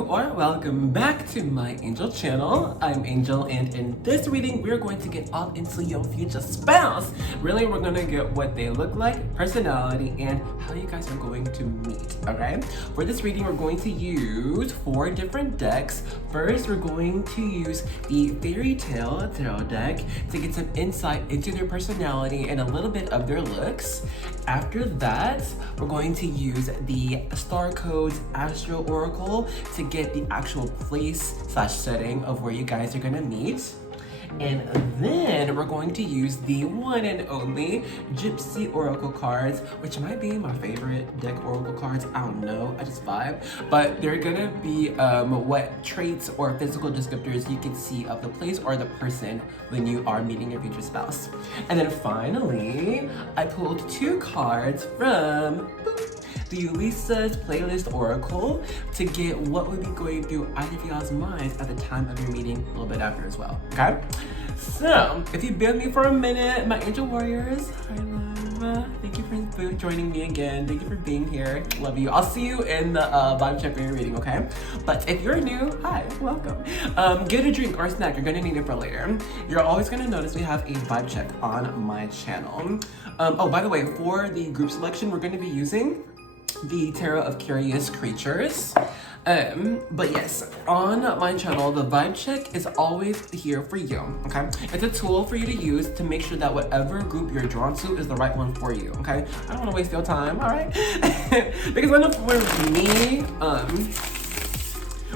or welcome back to my Angel channel. I'm Angel, and in this reading we're going to get all into your future spouse. Really, we're gonna get what they look like, personality, and how you guys are going to meet. Okay, for this reading we're going to use 4 different decks. First, we're going to use the Fairy Tale Tarot deck to get some insight into their personality and a little bit of their looks. After that, we're going to use the Star Codes Astro Oracle to get the actual place/setting of where you guys are gonna meet. And then we're going to use the one and only Gypsy Oracle cards, which might be my favorite deck Oracle cards. I don't know, I just vibe. But they're gonna be what traits or physical descriptors you can see of the place or the person when you are meeting your future spouse. And then finally, I pulled 2 cards from the Lisa's Playlist Oracle to get what would be going through either of y'all's minds at the time of your meeting, a little bit after as well, okay? So, if you've been with me for a minute, my Angel Warriors, hi love. Thank you for joining me again. Thank you for being here. Love you. I'll see you in the vibe check for your reading, okay? But if you're new, hi, welcome. Get a drink or a snack. You're gonna need it for later. You're always gonna notice we have a vibe check on my channel. Oh, by the way, for the group selection, we're gonna be using the Tarot of Curious Creatures. But yes, on my channel, the vibe check is always here for you, okay? It's a tool for you to use to make sure that whatever group you're drawn to is the right one for you, okay? I don't want to waste your time, all right? Because I know for me,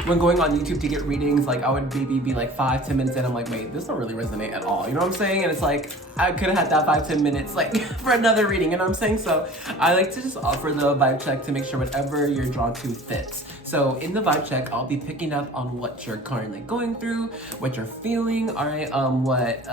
when going on YouTube to get readings, like I would maybe be like 5-10 minutes in, I'm like, wait, this don't really resonate at all. You know what I'm saying? And it's like, I could have had that 5-10 minutes like for another reading, you know what I'm saying? So I like to just offer the vibe check to make sure whatever you're drawn to fits. So in the vibe check, I'll be picking up on what you're currently going through, what you're feeling, all right? What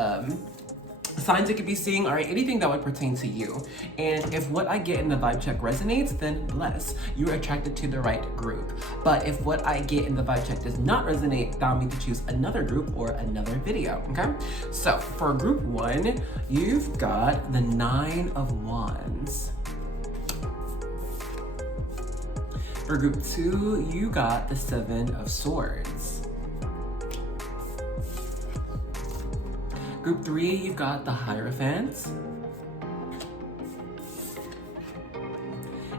signs you could be seeing, all right, anything that would pertain to you. And if what I get in the vibe check resonates, then bless, you're attracted to the right group. But if what I get in the vibe check does not resonate, that means to choose another group or another video, okay? So for group 1, you've got the 9 of Wands. For group 2, you got the 7 of Swords. Group 3, you've got the Hierophant.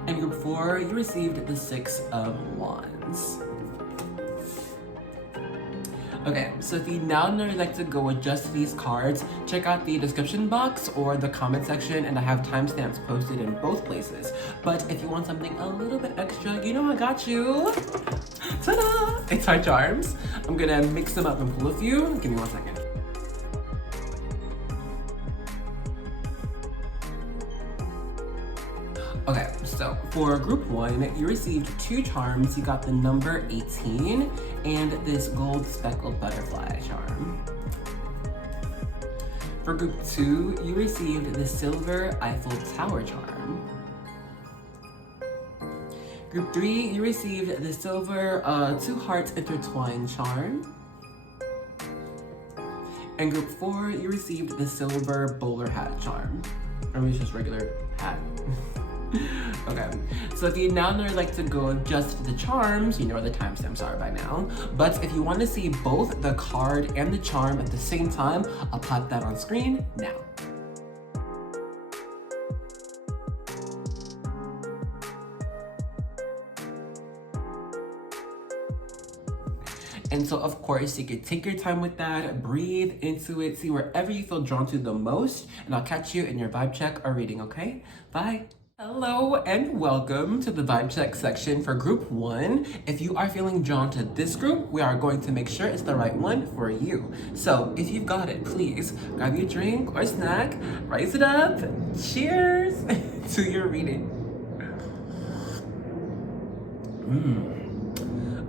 And group 4, you received the 6 of Wands. Okay, so if you now would like to go with just these cards, check out the description box or the comment section, and I have timestamps posted in both places. But if you want something a little bit extra, you know I got you. Ta-da! It's our charms. I'm gonna mix them up and pull a few. Give me 1 second. Okay, so for group 1, you received 2 charms. You got the number 18 and this gold speckled butterfly charm. For group 2, you received the silver Eiffel Tower charm. Group 3, you received the silver 2 hearts intertwined charm. And group 4, you received the silver bowler hat charm. Or maybe it's just regular hat. Okay, so if you now would like to go just the charms, you know where the timestamps are by now. But if you want to see both the card and the charm at the same time, I'll pop that on screen now. And so of course you could take your time with that, breathe into it, see wherever you feel drawn to the most, and I'll catch you in your vibe check or reading, okay? Bye. Hello and welcome to the vibe check section for group 1. If you are feeling drawn to this group, we are going to make sure it's the right one for you. So if you've got it, please grab your drink or snack, raise it up, cheers to your reading.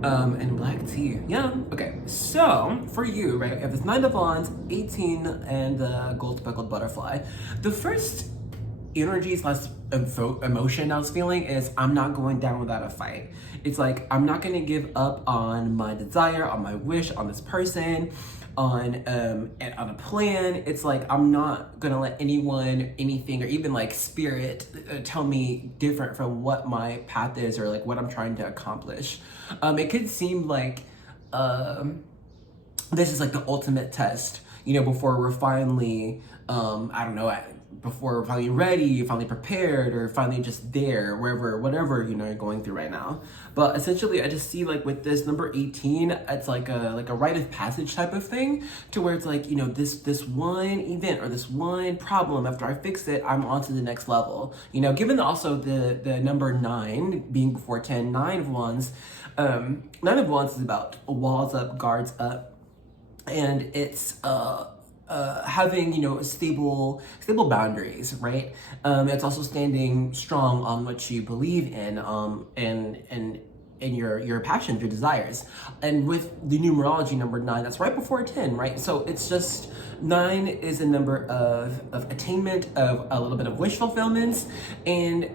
And black tea, yum. Okay, so for you, right, we have this 9 of Wands, 18, and the gold speckled butterfly. The first energy / emotion I was feeling is I'm not going down without a fight. It's like I'm not gonna give up on my desire, on my wish, on this person. on a plan. It's like I'm not gonna let anyone, anything, or even like spirit tell me different from what my path is or like what I'm trying to accomplish. It could seem like this is like the ultimate test, you know, before we're finally, I don't know, before we're finally ready, finally prepared, or finally just there, wherever, whatever, you know, you're going through right now. But essentially, I just see like with this number 18, it's like a rite of passage type of thing, to where it's like, you know, this one event or this one problem, after I fix it, I'm on to the next level. You know, given also the number 9 being before 10, 9 of wands, 9 of wands is about walls up, guards up, and it's having, you know, stable boundaries, right? It's also standing strong on what you believe in, and your passions, your desires. And with the numerology number 9, that's right before 10, right? So it's just 9 is a number of attainment, of a little bit of wish fulfillments, and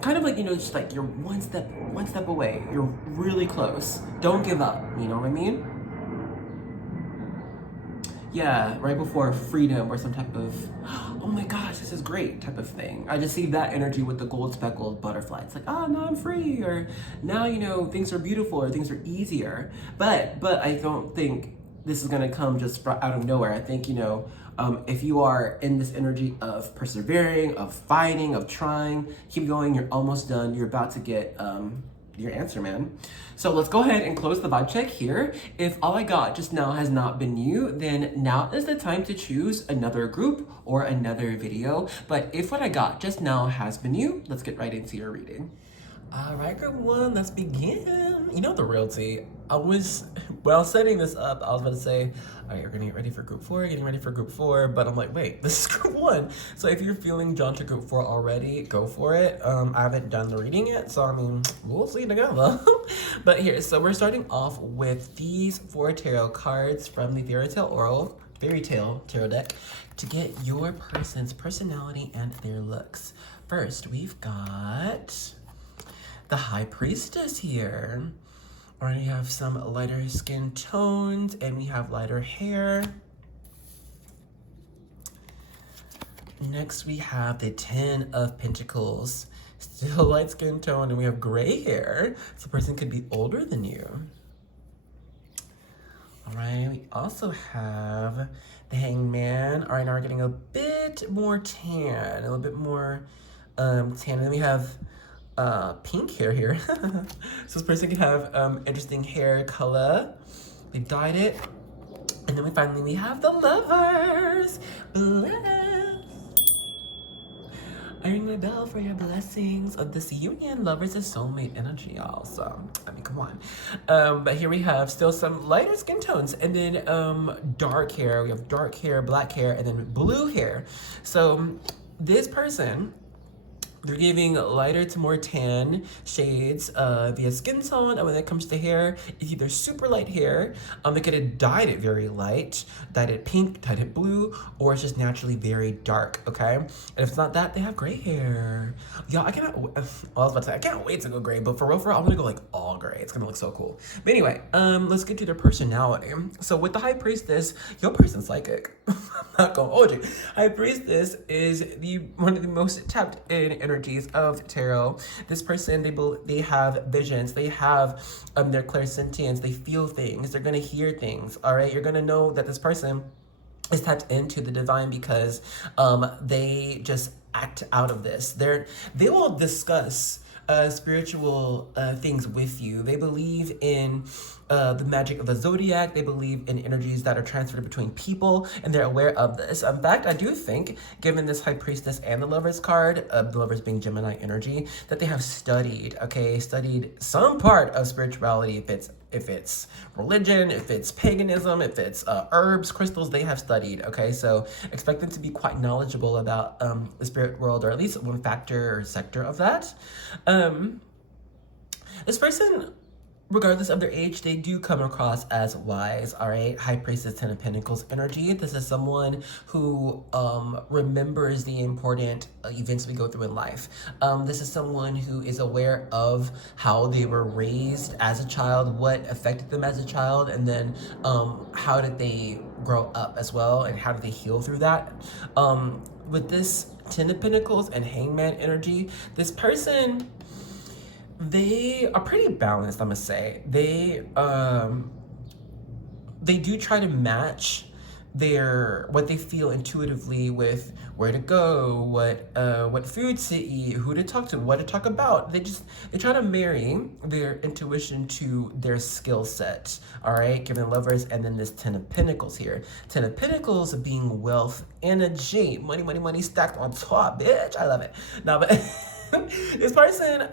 kind of like, you know, just like you're one step away. You're really close. Don't give up. You know what I mean? Yeah, right before freedom or some type of, oh my gosh, this is great type of thing. I just see that energy with the gold speckled butterfly. It's like, oh, now I'm free, or now, you know, things are beautiful, or things are easier. But I don't think this is gonna come just out of nowhere. I think, you know, if you are in this energy of persevering, of fighting, of trying, keep going, you're almost done, you're about to get your answer, man. So let's go ahead and close the vibe check here. If all I got just now has not been you, then now is the time to choose another group or another video. But if what I got just now has been you, let's get right into your reading. All right, group 1, let's begin. You know the real tea. While setting this up, I was about to say, all right, we're gonna get ready for group 4, getting ready for group 4, but I'm like, wait, this is group 1. So if you're feeling drawn to group 4 already, go for it. I haven't done the reading yet, so I mean, we'll see together. But here, so we're starting off with these 4 tarot cards from the Fairy Tale Tarot deck to get your person's personality and their looks. First, we've got the High Priestess here. Already have some lighter skin tones, and we have lighter hair. Next, we have the 10 of Pentacles. Still light skin tone, and we have gray hair. So the person could be older than you. All right, we also have the Hangman. All right, now we're getting a bit more tan, a little bit more tan. And then we have pink hair here. So this person could have interesting hair color. They dyed it. And then we have the Lovers. Bless. I ring my bell for your blessings of this union. Lovers is soulmate energy, y'all. So, I mean, come on. But here we have still some lighter skin tones. And then dark hair. We have dark hair, black hair, and then blue hair. So this person, they're giving lighter to more tan shades via skin tone, and when it comes to hair, it's either super light hair, they could have dyed it very light, dyed it pink, dyed it blue, or it's just naturally very dark, okay? And if it's not that, they have gray hair. Y'all, I was about to say, I can't wait to go gray, but for real, I'm gonna go like all gray. It's gonna look so cool. But anyway, let's get to their personality. So with the High Priestess, your person's psychic. I'm not gonna hold you. High Priestess is one of the most tapped in energies of tarot. This person, they have visions, they have their clairsentience, they feel things, they're gonna hear things. All right, you're gonna know that this person is tapped into the divine because they just act out of this. They will discuss spiritual things with you. They believe in the magic of the zodiac. They believe in energies that are transferred between people, and they're aware of this. In fact, I do think, given this High Priestess and the Lovers card, the Lovers being Gemini energy, that they have studied some part of spirituality. If it's religion, if it's paganism, if it's herbs, crystals, they have studied, okay? So expect them to be quite knowledgeable about the spirit world, or at least one factor or sector of that. This person regardless of their age, they do come across as wise, all right? High Priestess, Ten of Pentacles energy. This is someone who remembers the important events we go through in life. This is someone who is aware of how they were raised as a child, what affected them as a child, and then how did they grow up as well, and how did they heal through that. With this Ten of Pentacles and Hangman energy, this person, they are pretty balanced, I must say. They do try to match what they feel intuitively with where to go, what foods to eat, who to talk to, what to talk about. They try to marry their intuition to their skill set. All right, given Lovers, and then this Ten of Pentacles here. Ten of Pentacles being wealth energy, money, money, money stacked on top, bitch. I love it. No, but. This person,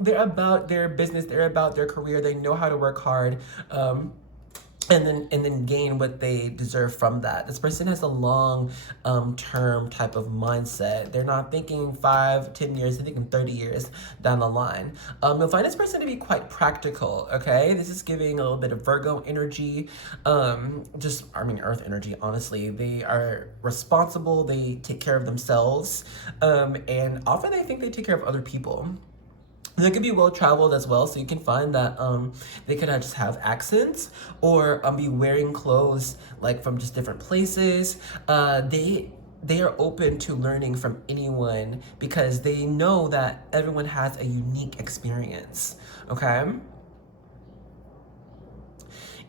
they're about their business, they're about their career, they know how to work hard, and then gain what they deserve from that. This person has a long term type of mindset. They're not thinking 5-10 years, they're thinking 30 years down the line. You'll find this person to be quite practical, okay? This is giving a little bit of Virgo energy, Earth energy, honestly. They are responsible, they take care of themselves, and often they think they take care of other people. They could be well-traveled as well, so you can find that they could just have accents, or be wearing clothes like from just different places. They are open to learning from anyone because they know that everyone has a unique experience, okay?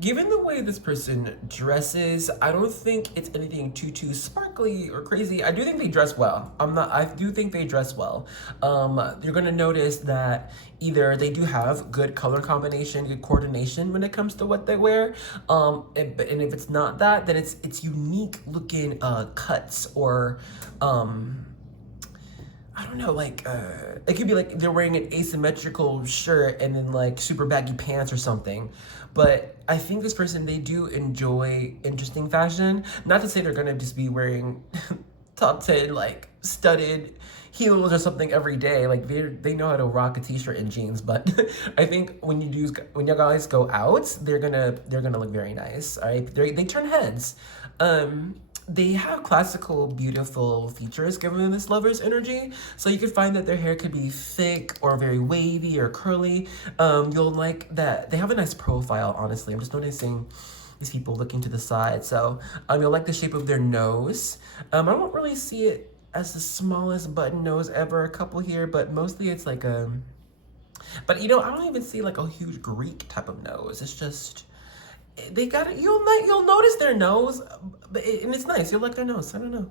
Given the way this person dresses, I don't think it's anything too sparkly or crazy. I do think they dress well. I do think they dress well. You're gonna notice that either they do have good color combination, good coordination when it comes to what they wear. And if it's not that, then it's unique looking cuts, or I don't know, like, it could be like they're wearing an asymmetrical shirt and then like super baggy pants or something. But I think this person, they do enjoy interesting fashion. Not to say they're gonna just be wearing top 10 like studded heels or something every day. Like they know how to rock a t-shirt and jeans. But I think when you guys go out, they're gonna look very nice. All right, they turn heads. They have classical, beautiful features given in this Lover's energy. So you could find that their hair could be thick or very wavy or curly. You'll like that. They have a nice profile, honestly. I'm just noticing these people looking to the side. So you'll like the shape of their nose. I don't really see it as the smallest button nose ever. A couple here, but mostly it's like but I don't even see like a huge Greek type of nose. It's just, they got it. You'll notice their nose, and it's nice. You'll like their nose. I don't know.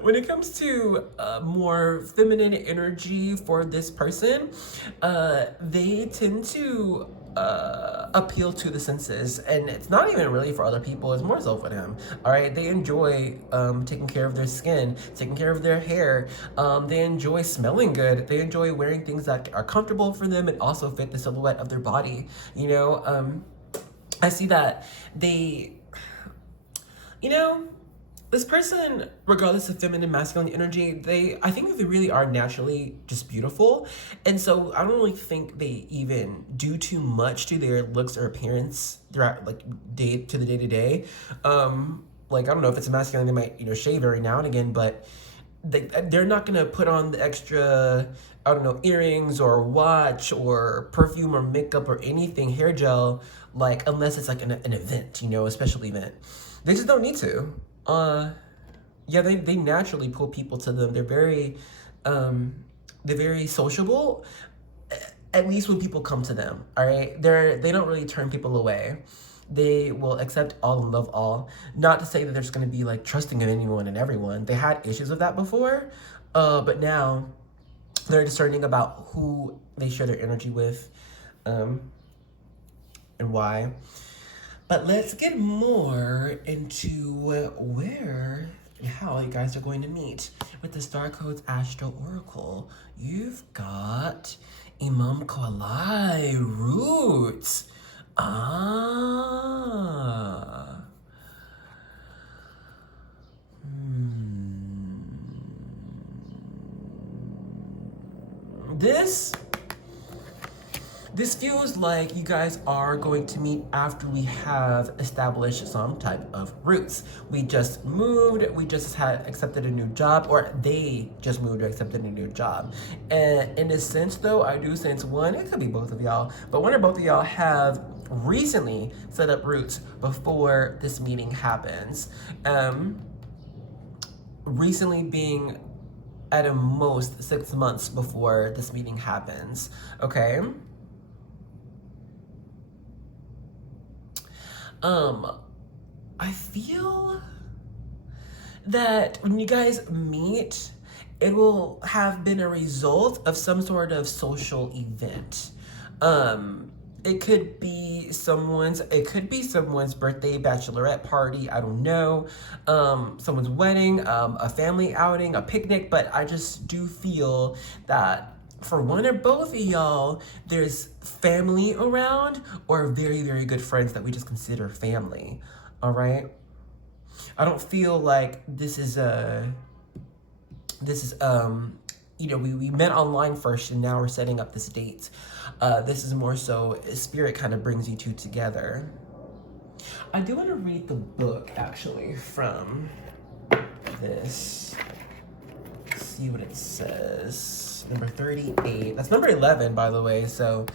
When it comes to more feminine energy for this person, they tend to appeal to the senses, and it's not even really for other people. It's more so for them. All right, they enjoy taking care of their skin, taking care of their hair. They enjoy smelling good. They enjoy wearing things that are comfortable for them and also fit the silhouette of their body. I see that they, this person, regardless of feminine, masculine energy, I think that they really are naturally just beautiful. And so I don't really think they even do too much to their looks or appearance throughout like day to day. Like, I don't know if it's masculine, they might, shave every now and again, but they're not gonna put on the extra, I don't know, earrings or watch or perfume or makeup or anything, hair gel, like, unless it's like an event, a special event. They just don't need to. Yeah, they naturally pull people to them. They're very sociable, at least when people come to them, all right? They don't really turn people away. They will accept all and love all. Not to say that they're just gonna be like trusting of anyone and everyone. They had issues of that before, but now they're discerning about who they share their energy with, and why. But let's get more into how you guys are going to meet with the Star Codes Astro Oracle. You've got Imam Koalai Roots. This This feels like you guys are going to meet after we have established some type of roots. We just moved, we just had accepted a new job, or they just moved or accepted a new job. And in a sense though, I do sense one, it could be both of y'all, but one or both of y'all have recently set up roots before this meeting happens. Recently being at a most 6 months before this meeting happens, okay? I feel that when you guys meet, it will have been a result of some sort of social event. It could be someone's birthday, bachelorette party, I don't know, someone's wedding, a family outing, a picnic, but I just do feel that for one or both of y'all, there's family around or very, very good friends that we just consider family, all right? I don't feel like this is, you know, we met online first and now we're setting up this date. This is more so, spirit kind of brings you two together. I do want to read the book, actually, from this. See what it says. Number 38. That's number 11, by the way. So,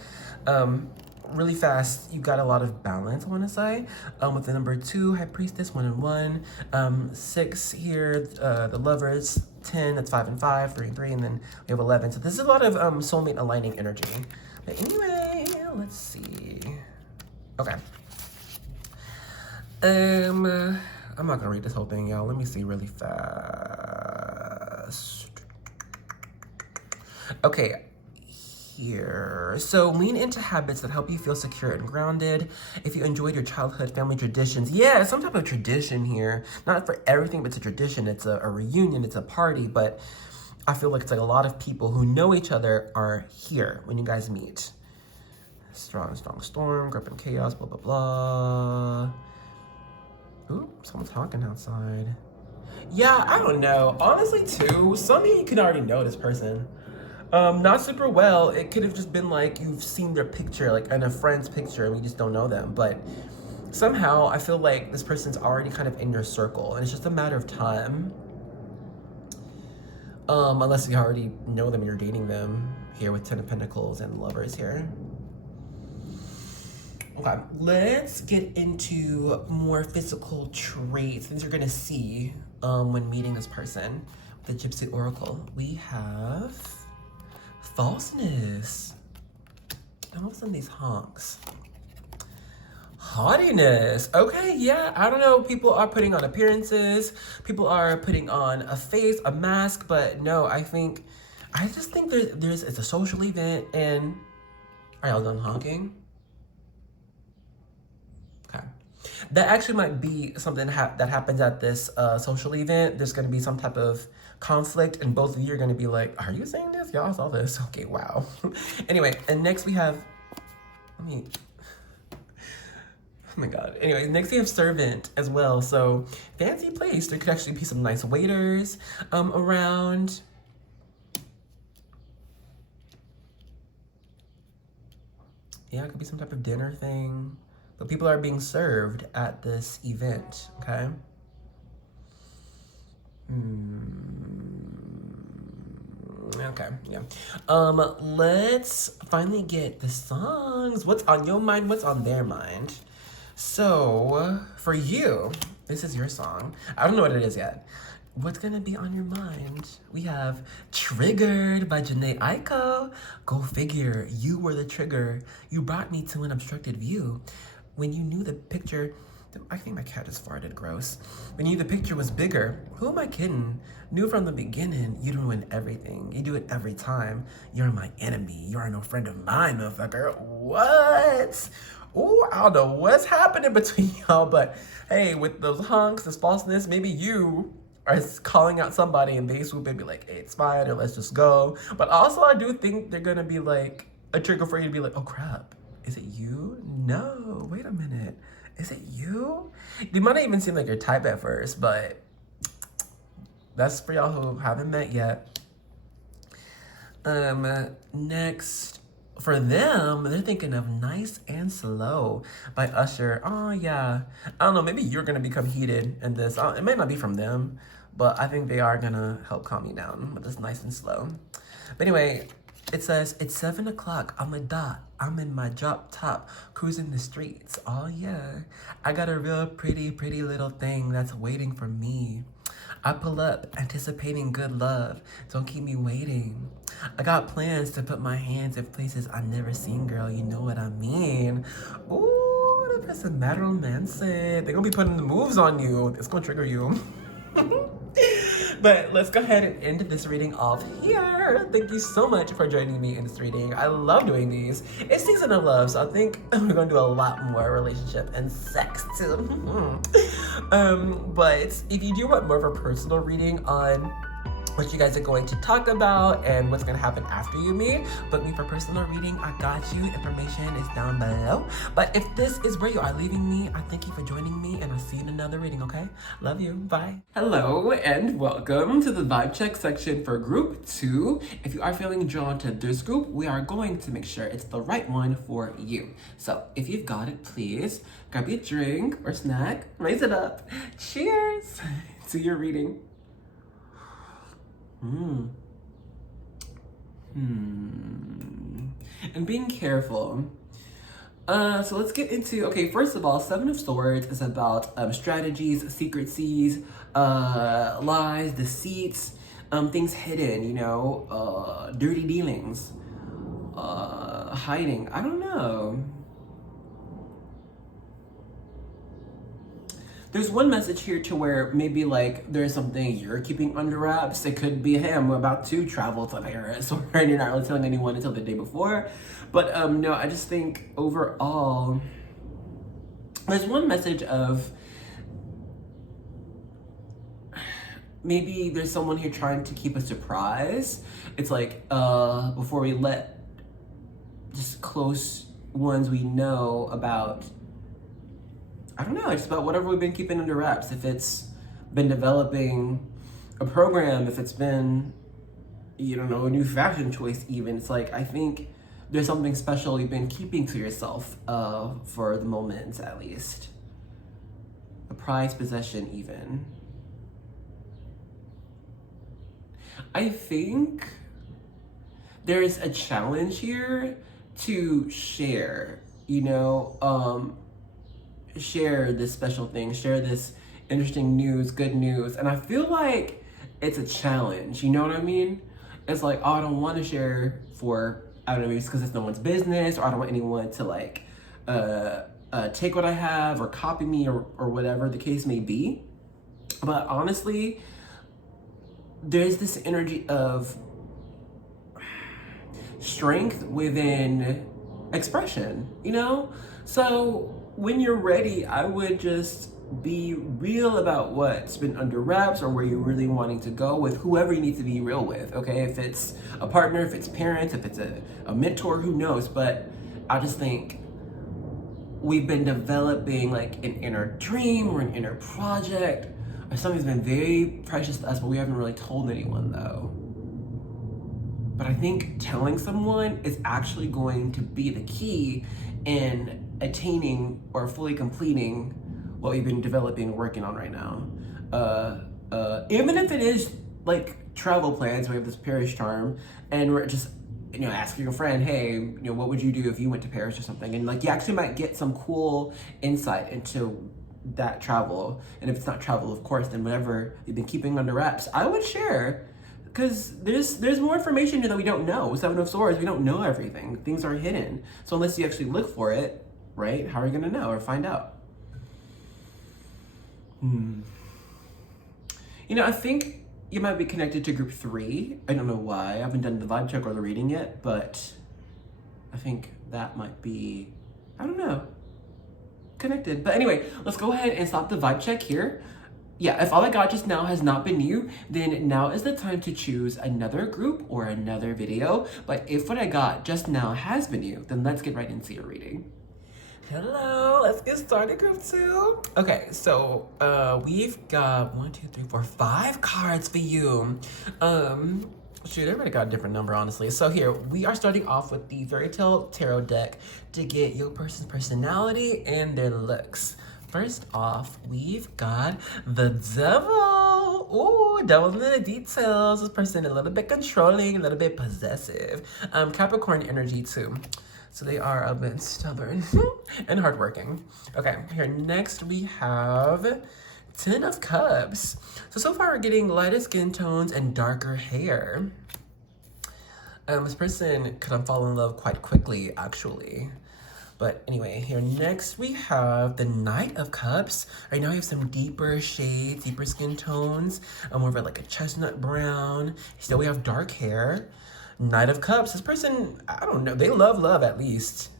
really fast. You got a lot of balance, I want to say. With the number 2, High Priestess, 1 and 1. 6 here, the Lovers. 10, that's 5 and 5. 3 and 3, and then we have 11. So this is a lot of soulmate aligning energy. But anyway, let's see. Okay. I'm not gonna read this whole thing, y'all. Let me see really fast. Okay, here. So lean into habits that help you feel secure and grounded. If you enjoyed your childhood family traditions, yeah, some type of tradition here. Not for everything, but it's a tradition. It's a reunion, it's a party, but I feel like it's like a lot of people who know each other are here when you guys meet. Strong storm, grip and chaos, blah, blah, blah. Ooh, someone's honking outside. Yeah, I don't know. Honestly, too, some of you can already know this person. Not super well. It could have just been like you've seen their picture, like in a friend's picture, and we just don't know them. But somehow I feel like this person's already kind of in your circle, and it's just a matter of time. Unless you already know them and you're dating them here with 10 of Pentacles and Lovers here. Okay, let's get into more physical traits, things you're gonna see when meeting this person. The Gypsy Oracle, we have falseness. And what's in these honks? Haughtiness. Okay, yeah, I don't know. People are putting on appearances. People are putting on a face, a mask, but no, I just think it's a social event. And are y'all done honking? Okay. That actually might be something that happens at this social event. There's going to be some type of conflict, and both of you are going to be like, are you saying this? Y'all saw this? Okay, wow. Anyway, and next we have, oh my God. Anyway, next we have servant as well. So fancy place. There could actually be some nice waiters around. Yeah, it could be some type of dinner thing. But people are being served at this event, okay? Okay, yeah. Let's finally get the songs. What's on your mind? What's on their mind? So, for you, this is your song. I don't know what it is yet. What's gonna be on your mind? We have Triggered by Janae Aiko. Go figure, you were the trigger. You brought me to an obstructed view. When you knew the picture, I think my cat just farted, gross. When you knew the picture was bigger, who am I kidding? Knew from the beginning, you'd ruin everything. You do it every time. You're my enemy. You are no friend of mine, motherfucker. What? Ooh, I don't know what's happening between y'all, but hey, with those hunks, this falseness, maybe you are calling out somebody and they swoop and be like, hey, it's fine, or let's just go. But also, I do think they're gonna be like a trigger for you to be like, oh crap, is it you? No, wait a minute. Is it you? They might not even seem like your type at first, but that's for y'all who haven't met yet. Next, for them, they're thinking of Nice and Slow by Usher. Oh, yeah. I don't know, maybe you're going to become heated in this. It may not be from them, but I think they are going to help calm you down with this Nice and Slow. But anyway, it says, it's 7 o'clock on the dot. I'm in my drop top, cruising the streets. Oh, yeah. I got a real pretty little thing that's waiting for me. I pull up, anticipating good love. Don't keep me waiting. I got plans to put my hands in places I've never seen, girl. You know what I mean. Ooh, that person mad romantic. They're gonna be putting the moves on you. It's gonna trigger you. But let's go ahead and end this reading off here. Thank you so much for joining me in this reading. I love doing these. It's season of love, so I think we're gonna do a lot more relationship and sex too. But if you do want more of a personal reading on what you guys are going to talk about and what's going to happen after you meet, book me for personal reading. I got you. Information is down below. But if this is where you are leaving me, I thank you for joining me, and I'll see you in another reading, okay? Love you. Bye. Hello and welcome to the vibe check section for group 2. If you are feeling drawn to this group, we are going to make sure it's the right one for you. So if you've got it, please grab your drink or snack, raise it up. Cheers to your reading. And being careful. So let's get into, okay, first of all, Seven of Swords is about strategies, secrecies, lies, deceits, things hidden, you know, dirty dealings, hiding. I don't know. There's one message here to where maybe like there's something you're keeping under wraps. It could be, hey, I'm about to travel to Paris, or you're not really telling anyone until the day before. But no, I just think overall, there's one message of maybe there's someone here trying to keep a surprise. It's like before we let just close ones we know about, I don't know, it's about whatever we've been keeping under wraps. If it's been developing a program, if it's been, you don't know, a new fashion choice even, it's like, I think there's something special you've been keeping to yourself for the moment, at least. A prized possession even. I think there's a challenge here to share, you know, share this special thing, share this interesting news, good news. And I feel like it's a challenge, you know what I mean? It's like, oh, I don't want to share for, I don't know, maybe it's because it's no one's business, or I don't want anyone to like take what I have or copy me or whatever the case may be. But honestly, there's this energy of strength within expression, you know? So when you're ready, I would just be real about what's been under wraps or where you're really wanting to go with whoever you need to be real with, okay? If it's a partner, if it's parents, if it's a mentor, who knows? But I just think we've been developing like an inner dream or an inner project or something's been very precious to us, but we haven't really told anyone though. But I think telling someone is actually going to be the key in attaining or fully completing what we've been developing, working on right now. Even if it is like travel plans, we have this Paris charm, and we're just, you know, asking a friend, hey, you know, what would you do if you went to Paris or something? And like, you actually might get some cool insight into that travel. And if it's not travel, of course, then whatever you've been keeping under wraps, I would share. Because there's more information here that we don't know. Seven of Swords, we don't know everything. Things are hidden. So unless you actually look for it, right? How are you gonna know or find out? You know, I think you might be connected to group 3. I don't know why. I haven't done the vibe check or the reading yet, but I think that might be, I don't know, connected. But anyway, let's go ahead and stop the vibe check here. Yeah, if all I got just now has not been you, then now is the time to choose another group or another video. But if what I got just now has been you, then let's get right into your reading. Hello, let's get started, group 2. Okay, so we've got 1, 2, 3, 4, 5 cards for you. Shoot, everybody got a different number, honestly. So here, we are starting off with the Fairy Tale Tarot deck to get your person's personality and their looks. First off, we've got the Devil. Ooh, Devil in the details. This person a little bit controlling, a little bit possessive. Capricorn energy too. So they are a bit stubborn and hardworking. Okay, here next we have 10 of Cups. So far we're getting lighter skin tones and darker hair. This person could fall in love quite quickly, actually. But anyway, here next we have the Knight of Cups. Right now we have some deeper shades, deeper skin tones. More of like a chestnut brown. Still we have dark hair. Knight of Cups. This person, I don't know, they love at least.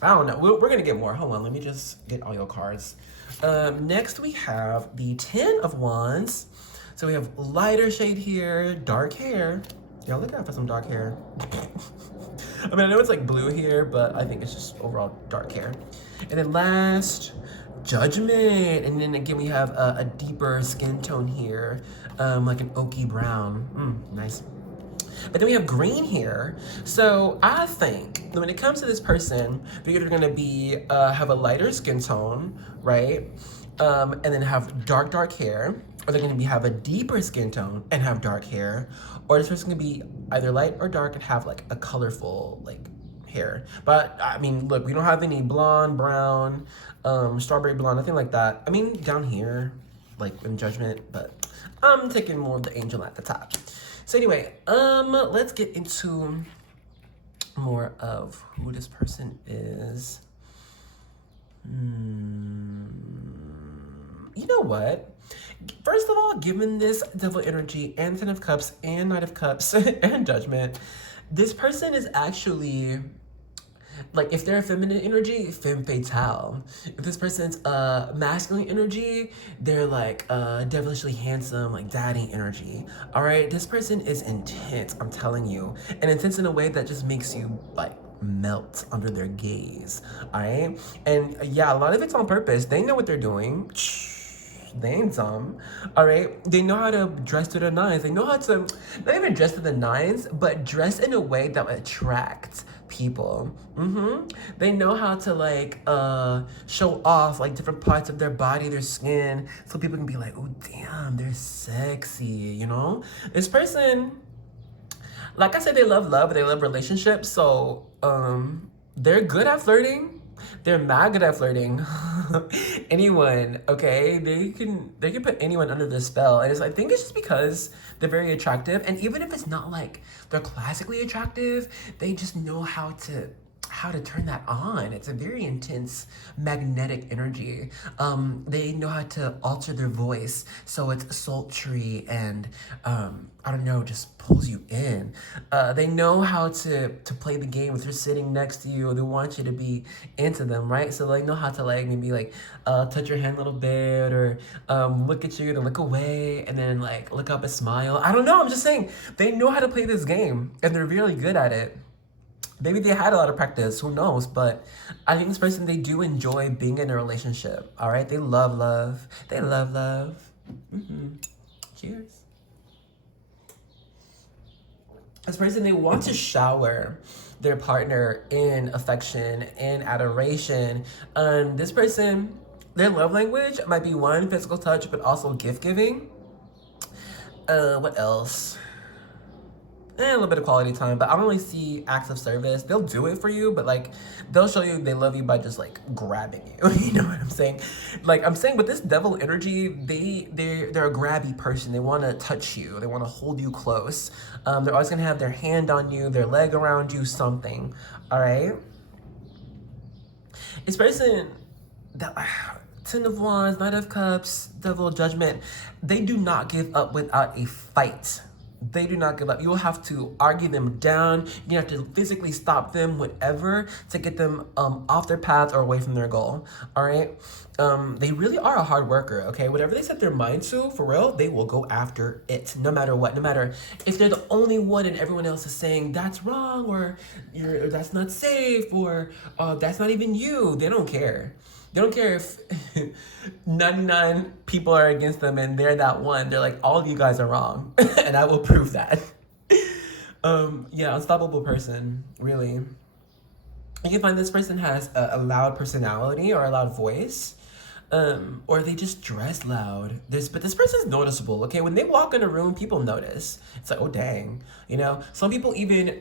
I don't know. We're gonna get more. Hold on, let me just get all your cards. Next we have the 10 of Wands. So we have lighter shade here, dark hair. Y'all look out for some dark hair. I mean, I know it's like blue here, but I think it's just overall dark hair. And then last, Judgment. And then again, we have a deeper skin tone here, like an oaky brown. Nice. But then we have green here. So I think when it comes to this person, they're either gonna be have a lighter skin tone, right? And then have dark hair, or they're gonna have a deeper skin tone and have dark hair, or this person's gonna be either light or dark and have like a colorful like hair. But I mean, look, we don't have any blonde, brown, strawberry blonde, nothing like that. I mean, down here, like in Judgment, but I'm taking more of the angel at the top. So anyway, let's get into more of who this person is. You know what? First of all, given this Devil energy and 10 of Cups and Knight of Cups and Judgment, this person is actually, like, if they're a feminine energy, femme fatale. If this person's masculine energy, they're like devilishly handsome, like daddy energy. All right, this person is intense, I'm telling you, and intense in a way that just makes you like melt under their gaze. All right, and yeah, a lot of it's on purpose. They know what they're doing. They ain't dumb. All right, they know how to dress to the nines. They know how to not even dress to the nines, but dress in a way that attracts people. They know how to like show off like different parts of their body, their skin, so people can be like, oh damn, they're sexy, you know? This person, like I said, they love love, they love relationships, so they're good at flirting. They're mad good at flirting. Anyone, okay? They can put anyone under their spell. And I think it's just because they're very attractive. And even if it's not like they're classically attractive, they just know how to turn that on. It's a very intense magnetic energy. They know how to alter their voice so it's sultry and I don't know, just pulls you in. They know how to play the game. If they're sitting next to you, they want you to be into them, right? So they know how to like maybe like touch your hand a little bit, or look at you, then look away, and then like look up and smile. I don't know, I'm just saying, they know how to play this game and they're really good at it. Maybe they had a lot of practice, who knows? But I think this person, they do enjoy being in a relationship, all right? They love love. They love love. Cheers. This person, they want to shower their partner in affection and adoration. This person, their love language might be one, physical touch, but also gift giving. What else? A little bit of quality time, but I don't really see acts of service. They'll do it for you, but like they'll show you they love you by just like grabbing you. You know what I'm saying? Like I'm saying, with this devil energy, they're a grabby person. They want to touch you. They want to hold you close. They're always gonna have their hand on you, their leg around you, something. All right. This person, that 10 of Wands, Knight of Cups, Devil, Judgment, they do not give up without a fight. They do not give up. You will have to argue them down. You have to physically stop them, whatever, to get them off their path or away from their goal. All right. They really are a hard worker. Okay. Whatever they set their mind to, for real, they will go after it, no matter what. No matter if they're the only one and everyone else is saying that's wrong, or that's not safe, or that's not even you. They don't care. They don't care if 99 people are against them and they're that one. They're like, all of you guys are wrong. And I will prove that. Yeah, unstoppable person, really. You can find this person has a loud personality or a loud voice. Or they just dress loud. But this person's noticeable, okay? When they walk in a room, people notice. It's like, oh dang. You know? Some people even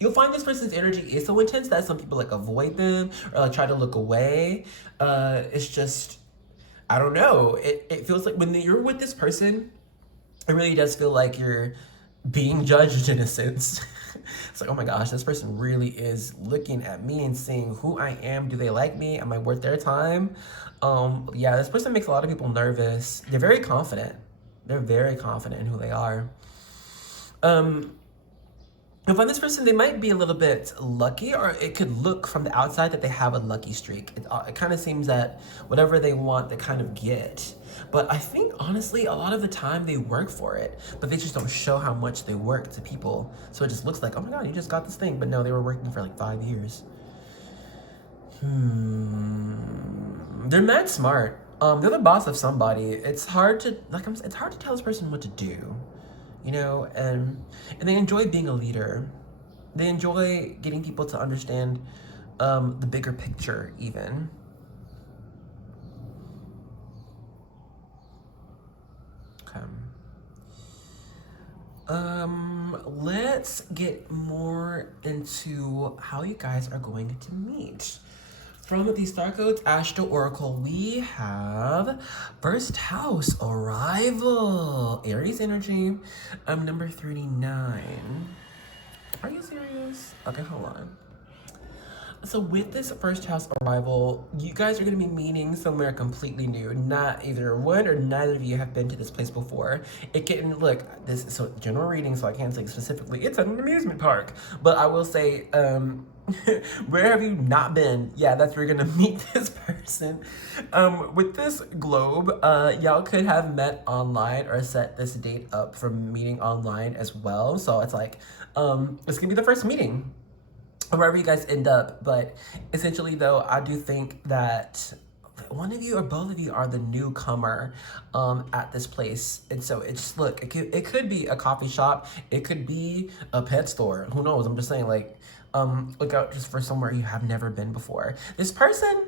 you'll find this person's energy is so intense that some people like avoid them or like try to look away. It's just, I don't know. It feels like when you're with this person, it really does feel like you're being judged in a sense. It's like, oh my gosh, this person really is looking at me and seeing who I am. Do they like me? Am I worth their time? Yeah, this person makes a lot of people nervous. They're very confident. They're very confident in who they are. And for this person, they might be a little bit lucky, or it could look from the outside that they have a lucky streak. It kind of seems that whatever they want, they kind of get. But I think, honestly, a lot of the time they work for it, but they just don't show how much they work to people. So it just looks like, oh my God, you just got this thing. But no, they were working for like 5 years. They're mad smart. They're the boss of somebody. It's hard to, it's hard to tell this person what to do. You know, and they enjoy being a leader. They enjoy getting people to understand the bigger picture, even. Okay. Let's get more into how you guys are going to meet. From the Star Codes Astral Oracle, we have first house arrival, Aries energy. Number 39. Are you serious? Okay, hold on. So with this first house arrival, you guys are going to be meeting somewhere completely new. Not either one or neither of you have been to this place before. It can, look, this is so general reading, so I can't say specifically it's an amusement park. But I will say, where have you not been? Yeah, that's where you're going to meet this person. With this globe, y'all could have met online or set this date up for meeting online as well. So it's like, it's going to be the first meeting wherever you guys end up. But essentially though, I do think that one of you or both of you are the newcomer at this place. And so it's, look, it could be a coffee shop, it could be a pet store, who knows. I'm just saying, like, look out just for somewhere you have never been before. This person,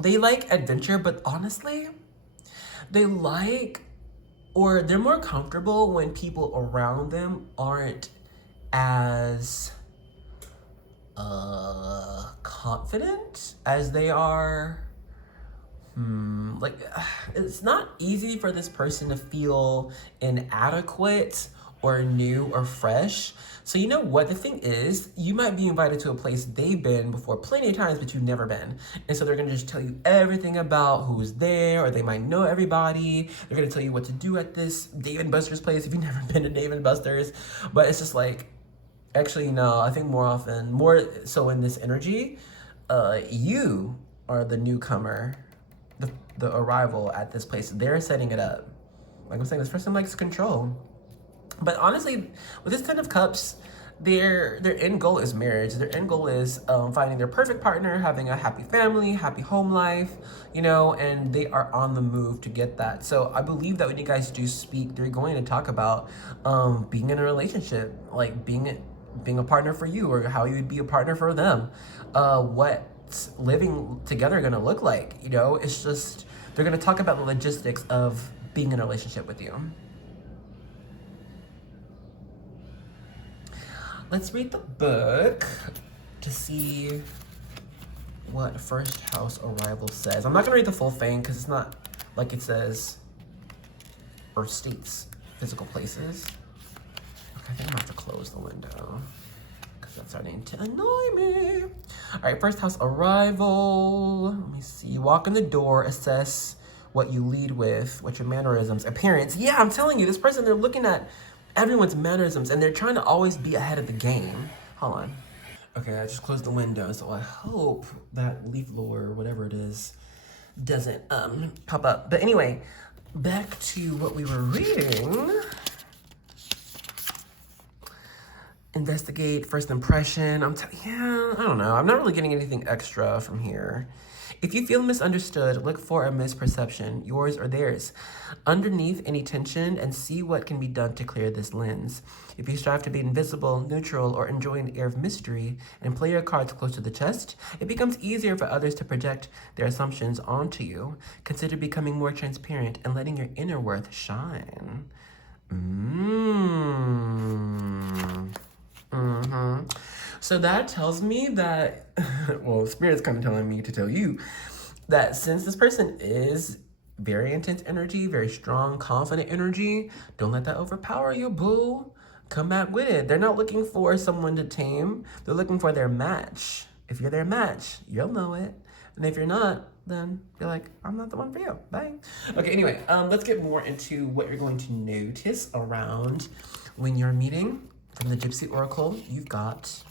they like adventure, but honestly, they like, or they're more comfortable when people around them aren't as confident as they are. Like, it's not easy for this person to feel inadequate or new or fresh. So you know what the thing is, you might be invited to a place they've been before plenty of times, but you've never been. And so they're gonna just tell you everything about who's there, or they might know everybody. They're gonna tell you what to do at this Dave & Buster's place if you've never been to Dave & Buster's. But it's just like, actually, no, I think more so in this energy, you are the newcomer, the arrival at this place. They're setting it up. Like I'm saying, this person likes control. But honestly, with this 10 of Cups, their end goal is marriage. Their end goal is finding their perfect partner, having a happy family, happy home life, you know, and they are on the move to get that. So I believe that when you guys do speak, they're going to talk about being in a relationship, like being a partner for you, or how you would be a partner for them, what's living together gonna look like. You know, it's just, they're gonna talk about the logistics of being in a relationship with you. Let's read the book to see what first house arrival says. I'm not gonna read the full thing because it's not like it says or states physical places. Okay, I think I'm gonna have to close the window because that's starting to annoy me. All right, first house arrival. Let me see. Walk in the door, assess what you lead with, what's your mannerisms, appearance. Yeah, I'm telling you, this person, they're looking at everyone's mannerisms and they're trying to always be ahead of the game. Hold on. Okay, I just closed the window, so I hope that leaf lore or whatever it is doesn't pop up. But anyway, back to what we were reading. Investigate, first impression. Yeah, I don't know. I'm not really getting anything extra from here. If you feel misunderstood, look for a misperception, yours or theirs, underneath any tension and see what can be done to clear this lens. If you strive to be invisible, neutral, or enjoy an air of mystery and play your cards close to the chest, it becomes easier for others to project their assumptions onto you. Consider becoming more transparent and letting your inner worth shine. So that tells me that, well, Spirit's kind of telling me to tell you that since this person is very intense energy, very strong, confident energy, don't let that overpower you, boo. Come back with it. They're not looking for someone to tame. They're looking for their match. If you're their match, you'll know it. And if you're not, then you're like, I'm not the one for you. Bye. Okay, anyway, let's get more into what you're going to notice around when you're meeting. From the Gypsy Oracle, you've got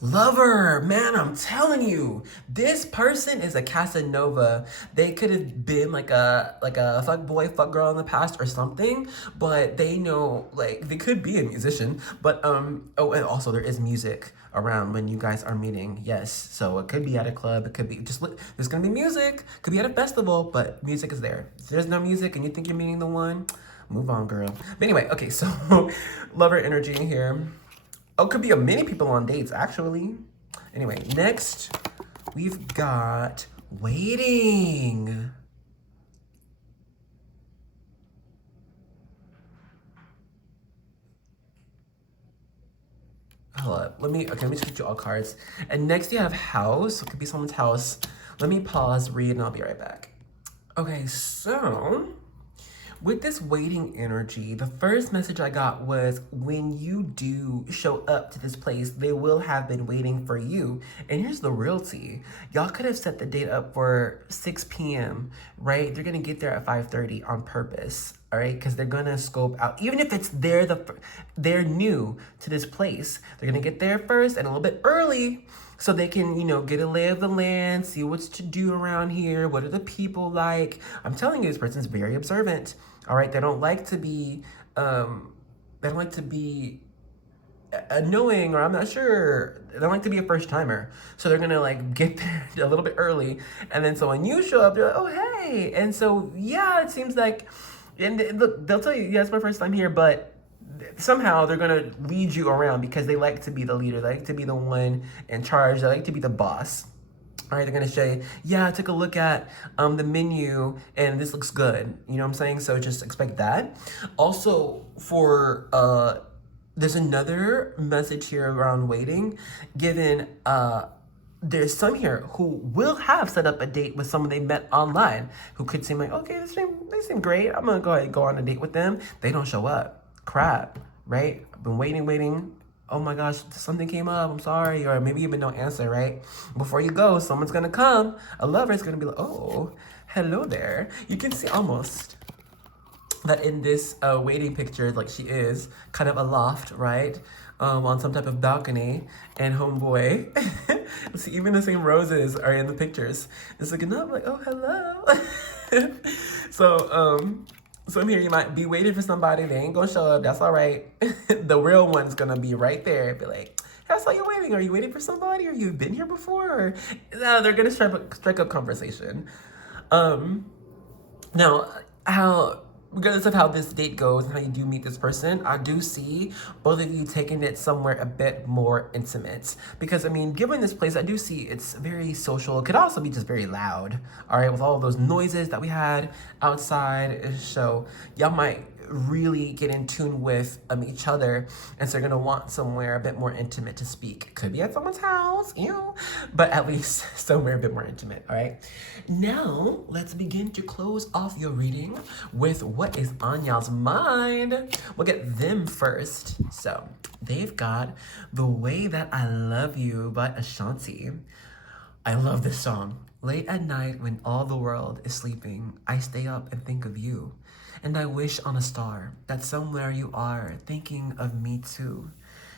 Lover. Man, I'm telling you, this person is a Casanova. They could have been like a fuck boy, fuck girl in the past or something, but they know, like, they could be a musician, but oh, and also there is music around when you guys are meeting. Yes, so it could be at a club, it could be just, there's gonna be music, could be at a festival, but music is there. If there's no music and you think you're meeting the one, move on, girl. But anyway, okay, so lover energy in here. Oh, could be many people on dates, actually. Anyway, next, we've got waiting. Hold up, let me just get you all cards. And next you have house, it could be someone's house. Let me pause, read, and I'll be right back. Okay, so with this waiting energy, the first message I got was when you do show up to this place, they will have been waiting for you. And here's the realty. Y'all could have set the date up for 6 p.m., right? They're gonna get there at 5:30 on purpose, all right? Because they're gonna scope out, even if it's they're new to this place, they're gonna get there first and a little bit early so they can, you know, get a lay of the land, see what's to do around here, what are the people like. I'm telling you, this person's very observant. All right, they don't like to be annoying, or I'm not sure. They don't like to be a first timer. So they're gonna like get there a little bit early. And then so when you show up, they're like, oh, hey. And so, yeah, it seems like, and look, they'll tell you, yeah, it's my first time here, but somehow they're gonna lead you around because they like to be the leader. They like to be the one in charge. They like to be the boss. All right, they're gonna say, yeah, I took a look at the menu and this looks good. You know what I'm saying? So just expect that. Also, for there's another message here around waiting, given there's some here who will have set up a date with someone they met online who could seem like, okay, they seem great. I'm gonna go ahead and go on a date with them. They don't show up. Crap, right? I've been waiting. Oh my gosh, something came up, I'm sorry. Or maybe even don't answer, right? Before you go, someone's gonna come. A lover's gonna be like, oh, hello there. You can see almost that in this waiting picture, like she is kind of aloft, right? On some type of balcony, and homeboy, see, even the same roses are in the pictures. It's looking up like, oh, hello. So I'm here, you might be waiting for somebody, they ain't gonna show up, that's all right. The real one's gonna be right there, be like, hey, I saw you waiting, are you waiting for somebody, or you've been here before? Or, no, they're gonna strike up conversation. Now, regardless of how this date goes and how you do meet this person, I do see both of you taking it somewhere a bit more intimate. Because, I mean, given this place, I do see it's very social. It could also be just very loud, all right, with all of those noises that we had outside. So y'all might really get in tune with each other, and so you're gonna want somewhere a bit more intimate to speak. Could be at someone's house, but at least somewhere a bit more intimate. All right, now let's begin to close off your reading with what is on y'all's mind. We'll get them first. So they've got The Way That I Love You by Ashanti. I love this song. Late at night when all the world is sleeping, I stay up and think of you. And I wish on a star that somewhere you are thinking of me too.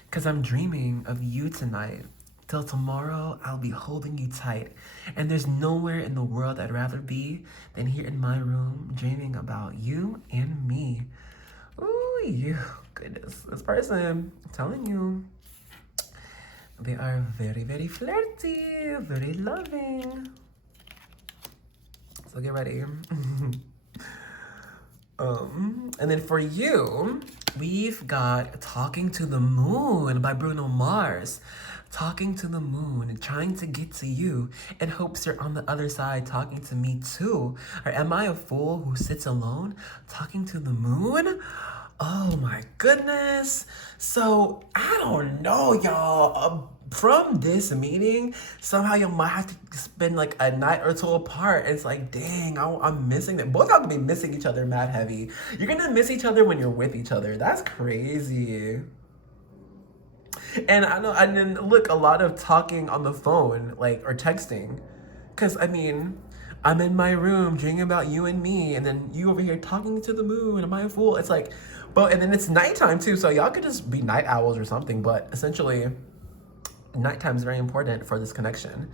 'Cause I'm dreaming of you tonight. Till tomorrow, I'll be holding you tight. And there's nowhere in the world I'd rather be than here in my room, dreaming about you and me. Ooh, you, goodness, this person, I'm telling you. They are very, very flirty, very loving. So get ready. And then for you, we've got Talking to the Moon by Bruno Mars. Talking to the moon and trying to get to you in hopes you're on the other side talking to me too. Or am I a fool who sits alone talking to the moon? Oh my goodness. So I don't know, y'all. From this meeting, somehow you might have to spend like a night or two apart. It's like, dang, I'm missing them. Both of y'all gonna be missing each other mad heavy. You're gonna miss each other when you're with each other. That's crazy. And I know, and then look, a lot of talking on the phone, like, or texting. Because, I mean, I'm in my room dreaming about you and me, and then you over here talking to the moon. Am I a fool? It's like, but, and then it's nighttime too, so y'all could just be night owls or something, but essentially, nighttime is very important for this connection.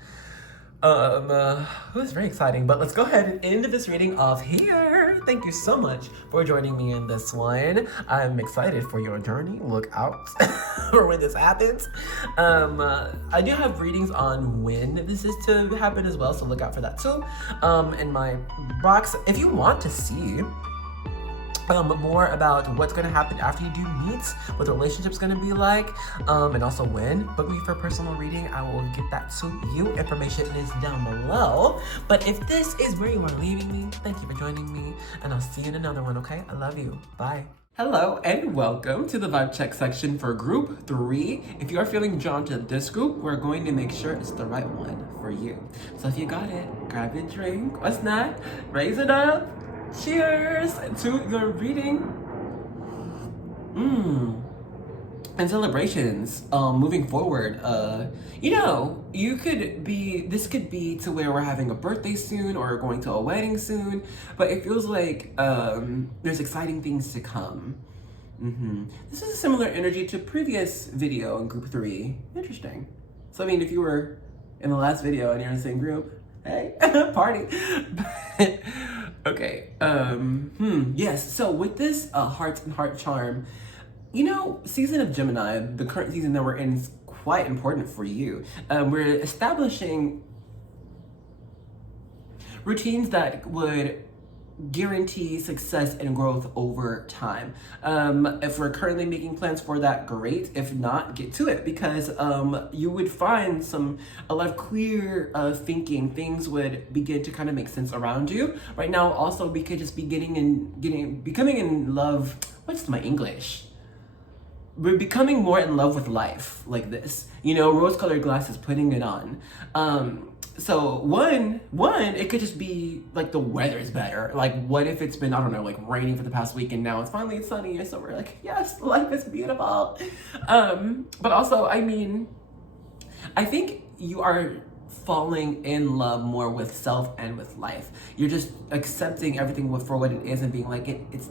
It was very exciting, but let's go ahead and end this reading off here. Thank you so much for joining me in this one. I'm excited for your journey. Look out for when this happens. I do have readings on when this is to happen as well, so look out for that too. In my box, if you want to see more about what's going to happen after you do meet, what the relationship's going to be like, and also when, book me for personal reading. I will get that to you. Information is down below. But if this is where you are leaving me, thank you for joining me, and I'll see you in another one, okay? I love you. Bye. Hello and welcome to the vibe check section for group 3. If you are feeling drawn to this group, we're going to make sure it's the right one for you. So if you got it, grab your drink, a snack, raise it up. Cheers to your reading. And celebrations. Moving forward, you know, this could be to where we're having a birthday soon or going to a wedding soon, but it feels like there's exciting things to come. This is a similar energy to previous video in group 3. Interesting. So I mean, if you were in the last video and you're in the same group, hey, party. Okay, yes, so with this heart and heart charm, you know, season of Gemini, the current season that we're in, is quite important for you. We're establishing routines that would guarantee success and growth over time. If we're currently making plans for that, great. If not, get to it, because you would find a lot of clear thinking. Things would begin to kind of make sense around you. Right now, also, we could just be becoming in love. What's my English? We're becoming more in love with life, like this. You know, rose-colored glasses, putting it on. So one, it could just be like the weather's better. Like, what if it's been, I don't know, like raining for the past week and now it's finally sunny, so we're like, yes, life is beautiful. But also, I mean, I think you are falling in love more with self and with life. You're just accepting everything for what it is and being like,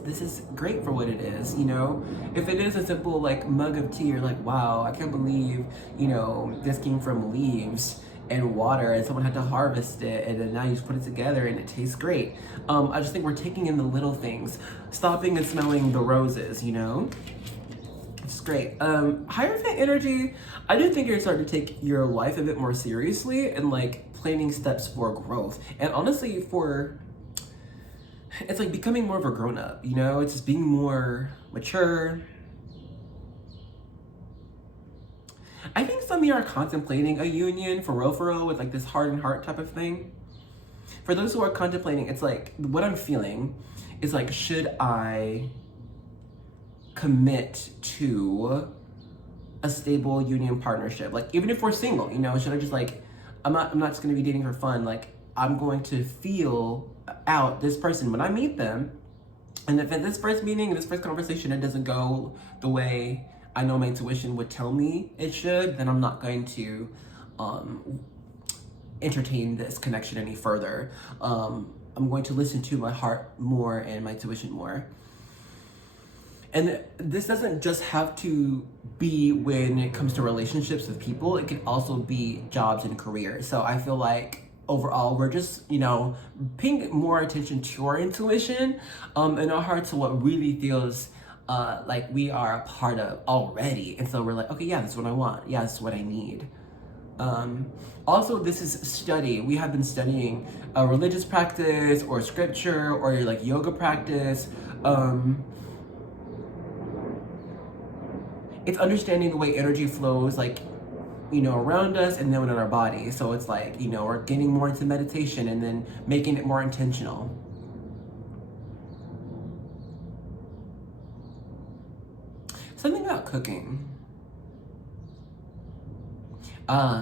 this is great for what it is, you know? If it is a simple like mug of tea, you're like, wow, I can't believe, you know, this came from leaves and water and someone had to harvest it, and then now you just put it together and it tastes great. I just think we're taking in the little things, stopping and smelling the roses, you know? It's great. Hierophant energy, I do think you're starting to take your life a bit more seriously and like planning steps for growth. And honestly, it's like becoming more of a grown-up, you know? It's just being more mature. I think some of you are contemplating a union for real with like this heart and heart type of thing. For those who are contemplating, it's like, what I'm feeling is like, should I commit to a stable union partnership? Like, even if we're single, you know, should I just like, I'm not just gonna be dating for fun. Like, I'm going to feel out this person when I meet them. And if at this first meeting, in this first conversation, it doesn't go the way I know my intuition would tell me it should, then I'm not going to entertain this connection any further. I'm going to listen to my heart more and my intuition more. And this doesn't just have to be when it comes to relationships with people, it can also be jobs and careers. So I feel like overall, we're just, you know, paying more attention to our intuition and our heart to what really feels like we are a part of already. And so we're like, okay, yeah, this is what I want. Yeah, this is what I need. Also, this is study. We have been studying a religious practice or scripture or like yoga practice. It's understanding the way energy flows, like, you know, around us and then in our body. So it's like, you know, we're getting more into meditation and then making it more intentional. Something about cooking.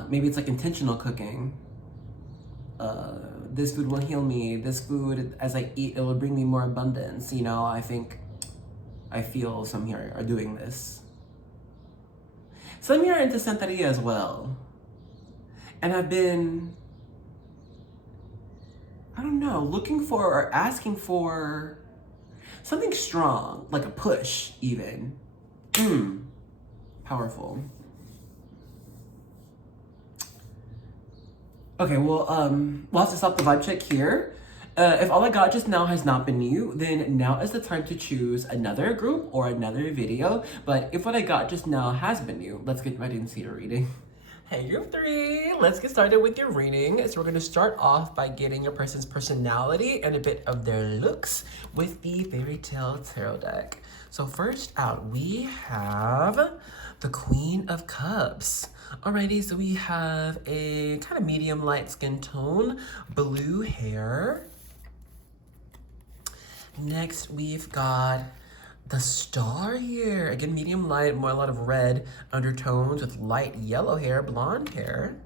Maybe it's like intentional cooking. This food will heal me. This food, as I eat, it will bring me more abundance. You know, I feel some here are doing this. Some here are into Santeria as well. And I've been, I don't know, looking for or asking for something strong, like a push even. Powerful. Okay, well, we'll have to stop the vibe check here. If all I got just now has not been you, then now is the time to choose another group or another video. But if what I got just now has been you, let's get right into your reading. Hey, group 3, let's get started with your reading. So we're going to start off by getting a person's personality and a bit of their looks with the Fairy Tale Tarot deck. So first out, we have the Queen of Cups. Alrighty, so we have a kind of medium light skin tone, blue hair. Next, we've got the Star here. Again, medium light, more a lot of red undertones with light yellow hair, blonde hair.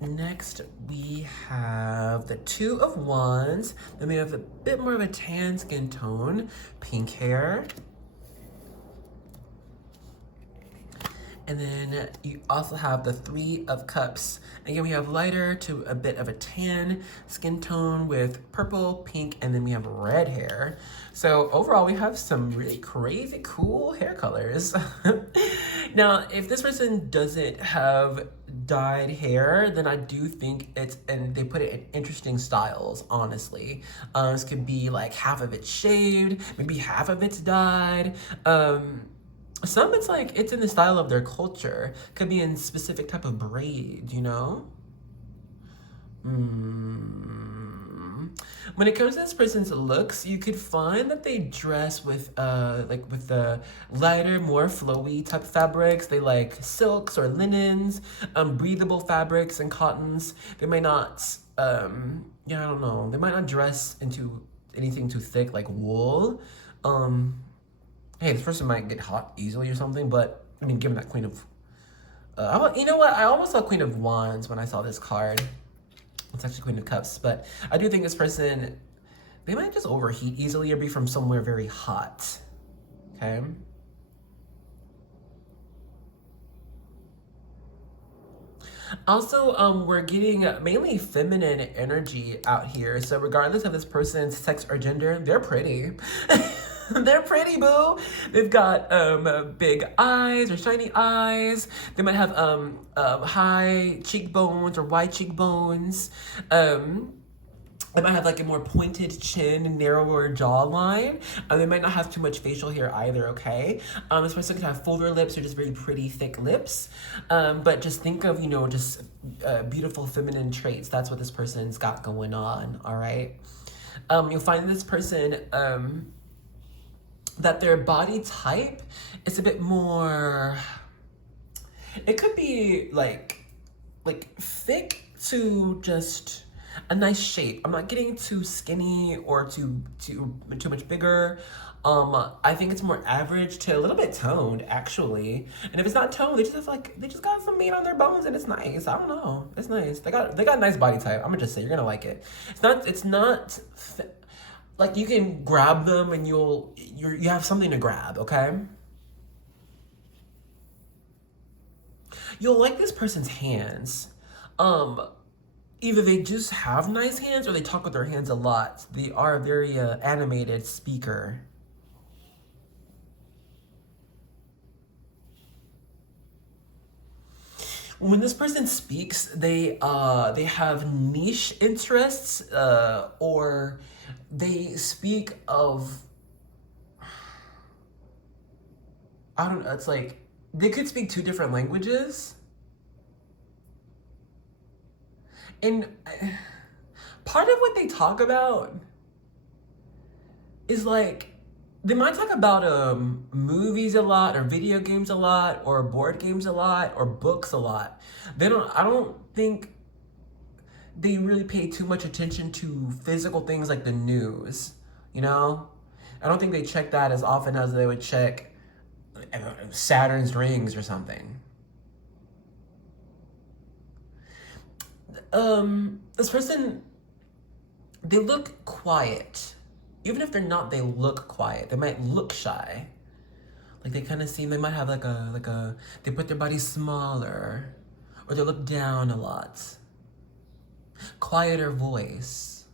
Next, we have the Two of Wands. Then we have a bit more of a tan skin tone, pink hair. And then you also have the Three of Cups. Again, we have lighter to a bit of a tan skin tone with purple, pink, and then we have red hair. So overall, we have some really crazy cool hair colors. Now, if this person doesn't have dyed hair, then I do think it's, and they put it in interesting styles, honestly. This could be like half of it shaved, maybe half of it's dyed. Some it's like it's in the style of their culture. Could be in specific type of braid, you know? When it comes to this person's looks, you could find that they dress with with the lighter, more flowy type fabrics. They like silks or linens, breathable fabrics and cottons. They might not, I don't know. They might not dress into anything too thick like wool. Hey, this person might get hot easily or something, but I mean, given that Queen of, you know what? I almost saw Queen of Wands when I saw this card. It's actually Queen of Cups, but I do think this person, they might just overheat easily or be from somewhere very hot, okay? Also, we're getting mainly feminine energy out here. So regardless of this person's sex or gender, they're pretty. They're pretty, boo. They've got big eyes or shiny eyes. They might have high cheekbones or wide cheekbones. They might have like a more pointed chin and narrower jawline. They might not have too much facial hair either, okay? This person could have fuller lips or just very pretty thick lips. But just think of, you know, just beautiful feminine traits. That's what this person's got going on, all right? You'll find this person, that their body type is a bit more, it could be like thick to just a nice shape. I'm not getting too skinny or too much bigger. I think it's more average to a little bit toned, actually. And if it's not toned, they just got some meat on their bones and it's nice. I don't know. It's nice. They got a nice body type. I'm gonna just say you're gonna like it. It's not like you can grab them and you have something to grab, okay? You'll like this person's hands. Either they just have nice hands or they talk with their hands a lot. They are a very animated speaker. When this person speaks, they have niche interests, or they speak of I don't know, it's like, they could speak two different languages. And part of what they talk about is like, they might talk about movies a lot, or video games a lot, or board games a lot, or books a lot. I don't think they really pay too much attention to physical things like the news, you know? I don't think they check that as often as they would check Saturn's rings or something. This person, they look quiet. Even if they're not, they look quiet. They might look shy. Like they kind of seem, they might have they put their body smaller, or they look down a lot. Quieter voice.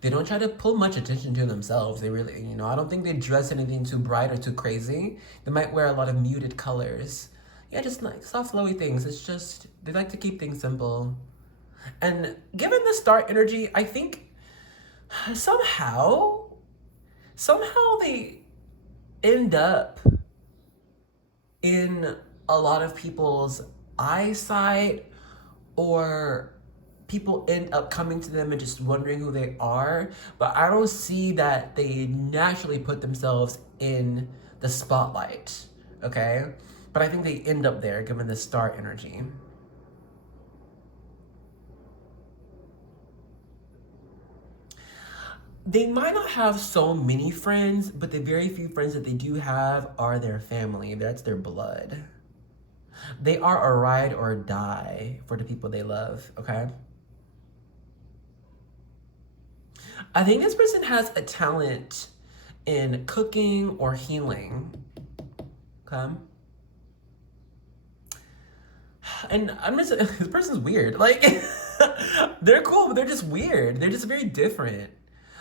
They don't try to pull much attention to themselves. They really, I don't think they dress anything too bright or too crazy. They might wear a lot of muted colors. Yeah, just like soft, flowy things. It's just, they like to keep things simple. And given the star energy, I think somehow they end up in a lot of people's eyesight, or people end up coming to them and just wondering who they are. But I don't see that they naturally put themselves in the spotlight, okay? But I think they end up there given the star energy. They might not have so many friends, but the very few friends that they do have are their family. That's their blood. They are a ride or die for the people they love, okay? I think this person has a talent in cooking or healing, okay? And this person's weird. Like, they're cool, but they're just weird. They're just very different.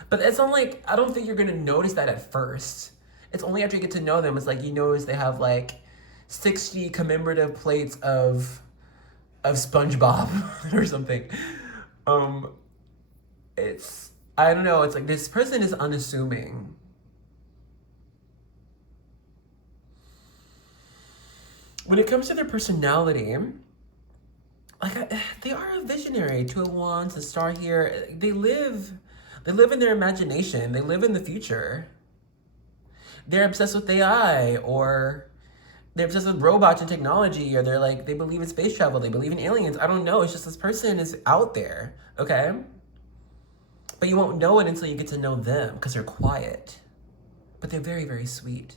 But it's not like, I don't think you're gonna notice that at first. It's only after you get to know them, it's like you notice they have like 60 commemorative plates of SpongeBob or something. I don't know, it's like this person is unassuming. When it comes to their personality, like they are a visionary. Two of Wands, a star here. They live in their imagination. They live in the future. They're obsessed with AI, or they're obsessed with robots and technology, or they believe in space travel. They believe in aliens. I don't know. It's just this person is out there, okay? But you won't know it until you get to know them, because they're quiet. But they're very, very sweet.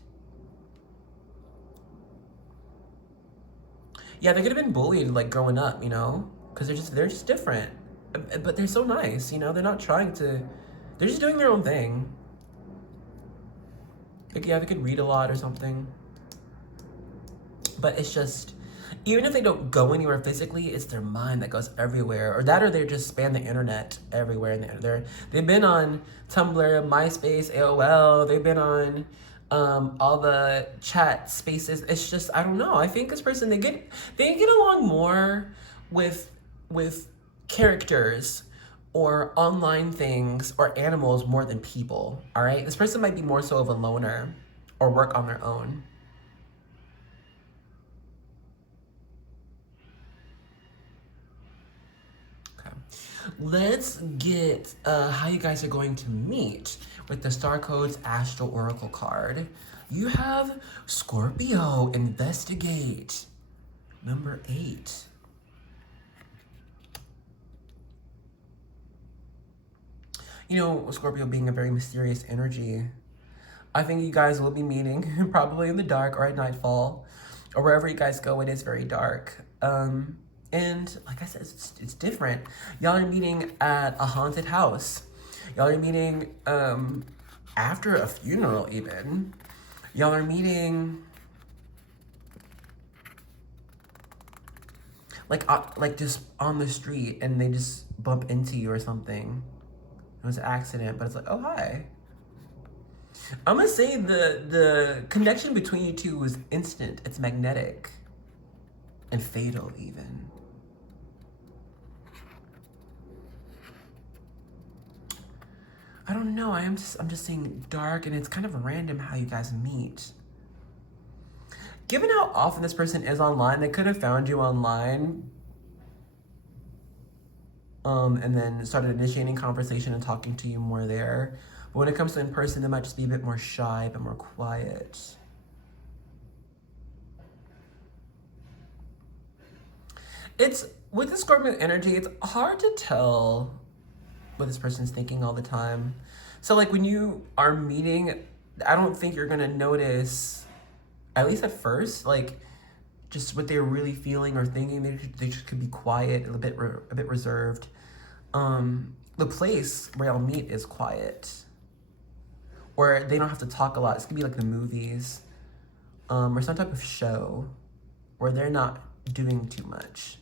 Yeah, they could have been bullied like growing up, because they're just different. But they're so nice, they're not trying to, they're just doing their own thing. Like, yeah, they could read a lot or something. But it's just, even if they don't go anywhere physically, it's their mind that goes everywhere. Or they just span the internet everywhere. And they've been on Tumblr, MySpace, AOL. They've been on all the chat spaces. It's just, I don't know. I think this person, they get along more with characters or online things or animals more than people, all right? This person might be more so of a loner or work on their own. Okay. Let's get how you guys are going to meet with the Star Codes Astral Oracle card. You have Scorpio, investigate. Number 8. Scorpio being a very mysterious energy, I think you guys will be meeting probably in the dark or at nightfall, or wherever you guys go, it is very dark. And like I said, it's different. Y'all are meeting at a haunted house. Y'all are meeting after a funeral even. Y'all are meeting like just on the street, and they just bump into you or something. It was an accident, but it's like, oh, hi. I'm gonna say the connection between you two is instant. It's magnetic and fatal even. I don't know, I'm just saying dark, and it's kind of random how you guys meet. given how often this person is online, they could have found you online and then started initiating conversation and talking to you more there. But when it comes to in person, they might just be a bit more shy, a bit more quiet. It's, with the Scorpio energy, it's hard to tell what this person's thinking all the time. So like when you are meeting, I don't think you're gonna notice, at least at first, like just what they're really feeling or thinking. They just could be quiet, a bit reserved. The place where y'all meet is quiet, or they don't have to talk a lot. It's gonna be like the movies, or some type of show where they're not doing too much.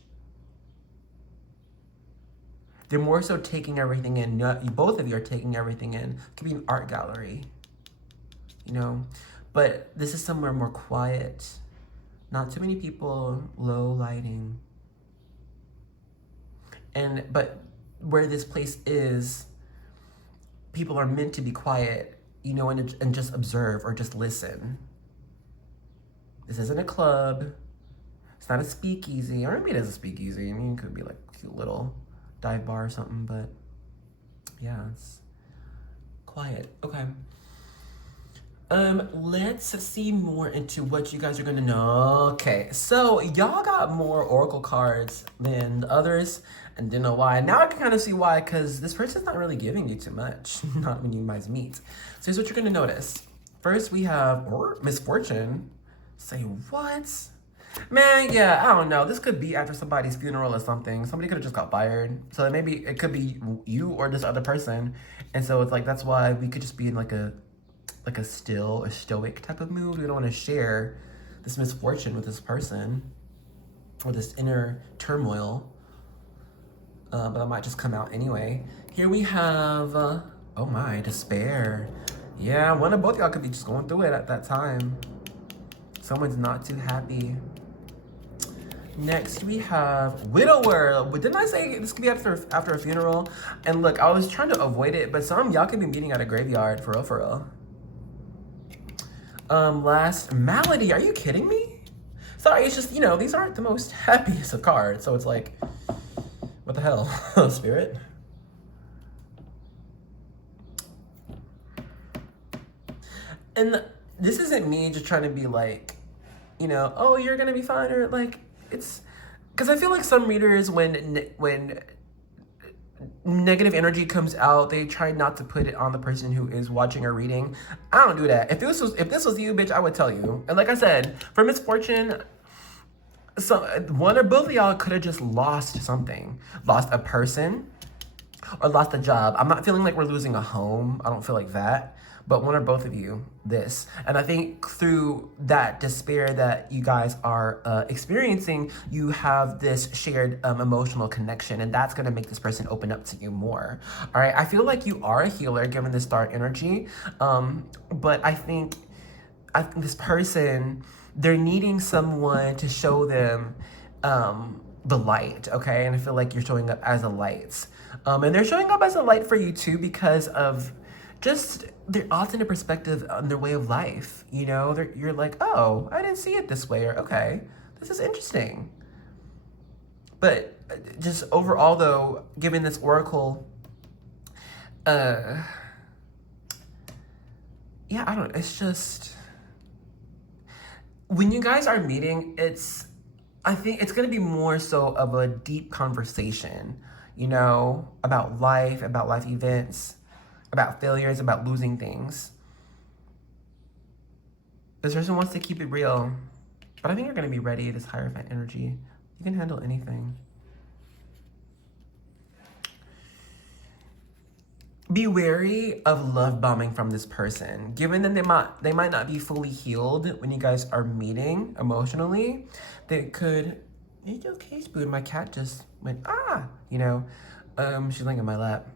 They're more so taking everything in. Both of you are taking everything in. It could be an art gallery, you know? But this is somewhere more quiet. Not too many people, low lighting. But where this place is, people are meant to be quiet, you know, and just observe or just listen. This isn't a club. It's not a speakeasy. Or maybe it is a speakeasy. I mean, it could be like a cute little dive bar or something, but yeah, it's quiet. Okay. Let's see more into what you guys are gonna know. Okay, so y'all got more oracle cards than the others, and didn't know why. Now I can kind of see why, because this person's not really giving you too much, not when you guys meet. So here's what you're gonna notice. First, we have misfortune. Say what? Man, yeah, I don't know. This could be after somebody's funeral or something. Somebody could have just got fired. So maybe it could be you or this other person. And so it's like, that's why we could just be in like a stoic type of mood. We don't want to share this misfortune with this person or this inner turmoil. But that might just come out anyway. Here we have, oh my, despair. Yeah, one of both of y'all could be just going through it at that time. Someone's not too happy. Next, we have widower. But didn't I say this could be after a funeral? And look, I was trying to avoid it, but some of y'all could be meeting at a graveyard, for real. Last, malady. Are you kidding me? Sorry, it's just, you know, these aren't the most happiest of cards. So it's like, what the hell, spirit? And this isn't me just trying to be like, you know, oh, you're gonna be fine, or like, it's, because I feel like some readers, when negative energy comes out, they try not to put it on the person who is watching or reading. I don't do that. If this was you, bitch, I would tell you. And like I said, for misfortune, so one or both of y'all could have just lost something, lost a person, or lost a job. I'm not feeling like we're losing a home. I don't feel like that. But one or both of you, this. And I think through that despair that you guys are experiencing, you have this shared emotional connection, and that's gonna make this person open up to you more. All right, I feel like you are a healer given the star energy, but I think this person, they're needing someone to show them the light, okay? And I feel like you're showing up as a light. And they're showing up as a light for you too because of just their alternate perspective on their way of life. You know, you're like, oh, I didn't see it this way, or okay, this is interesting. But just overall though, given this oracle, yeah, I don't know, it's just, when you guys are meeting, I think it's gonna be more so of a deep conversation, you know, about life events, about failures, about losing things. This person wants to keep it real, but I think you're gonna be ready, this Hierophant energy. You can handle anything. Be wary of love bombing from this person. Given that they might not be fully healed when you guys are meeting emotionally, they could, it's okay, Spoon, my cat just went, ah, you know, she's laying in my lap.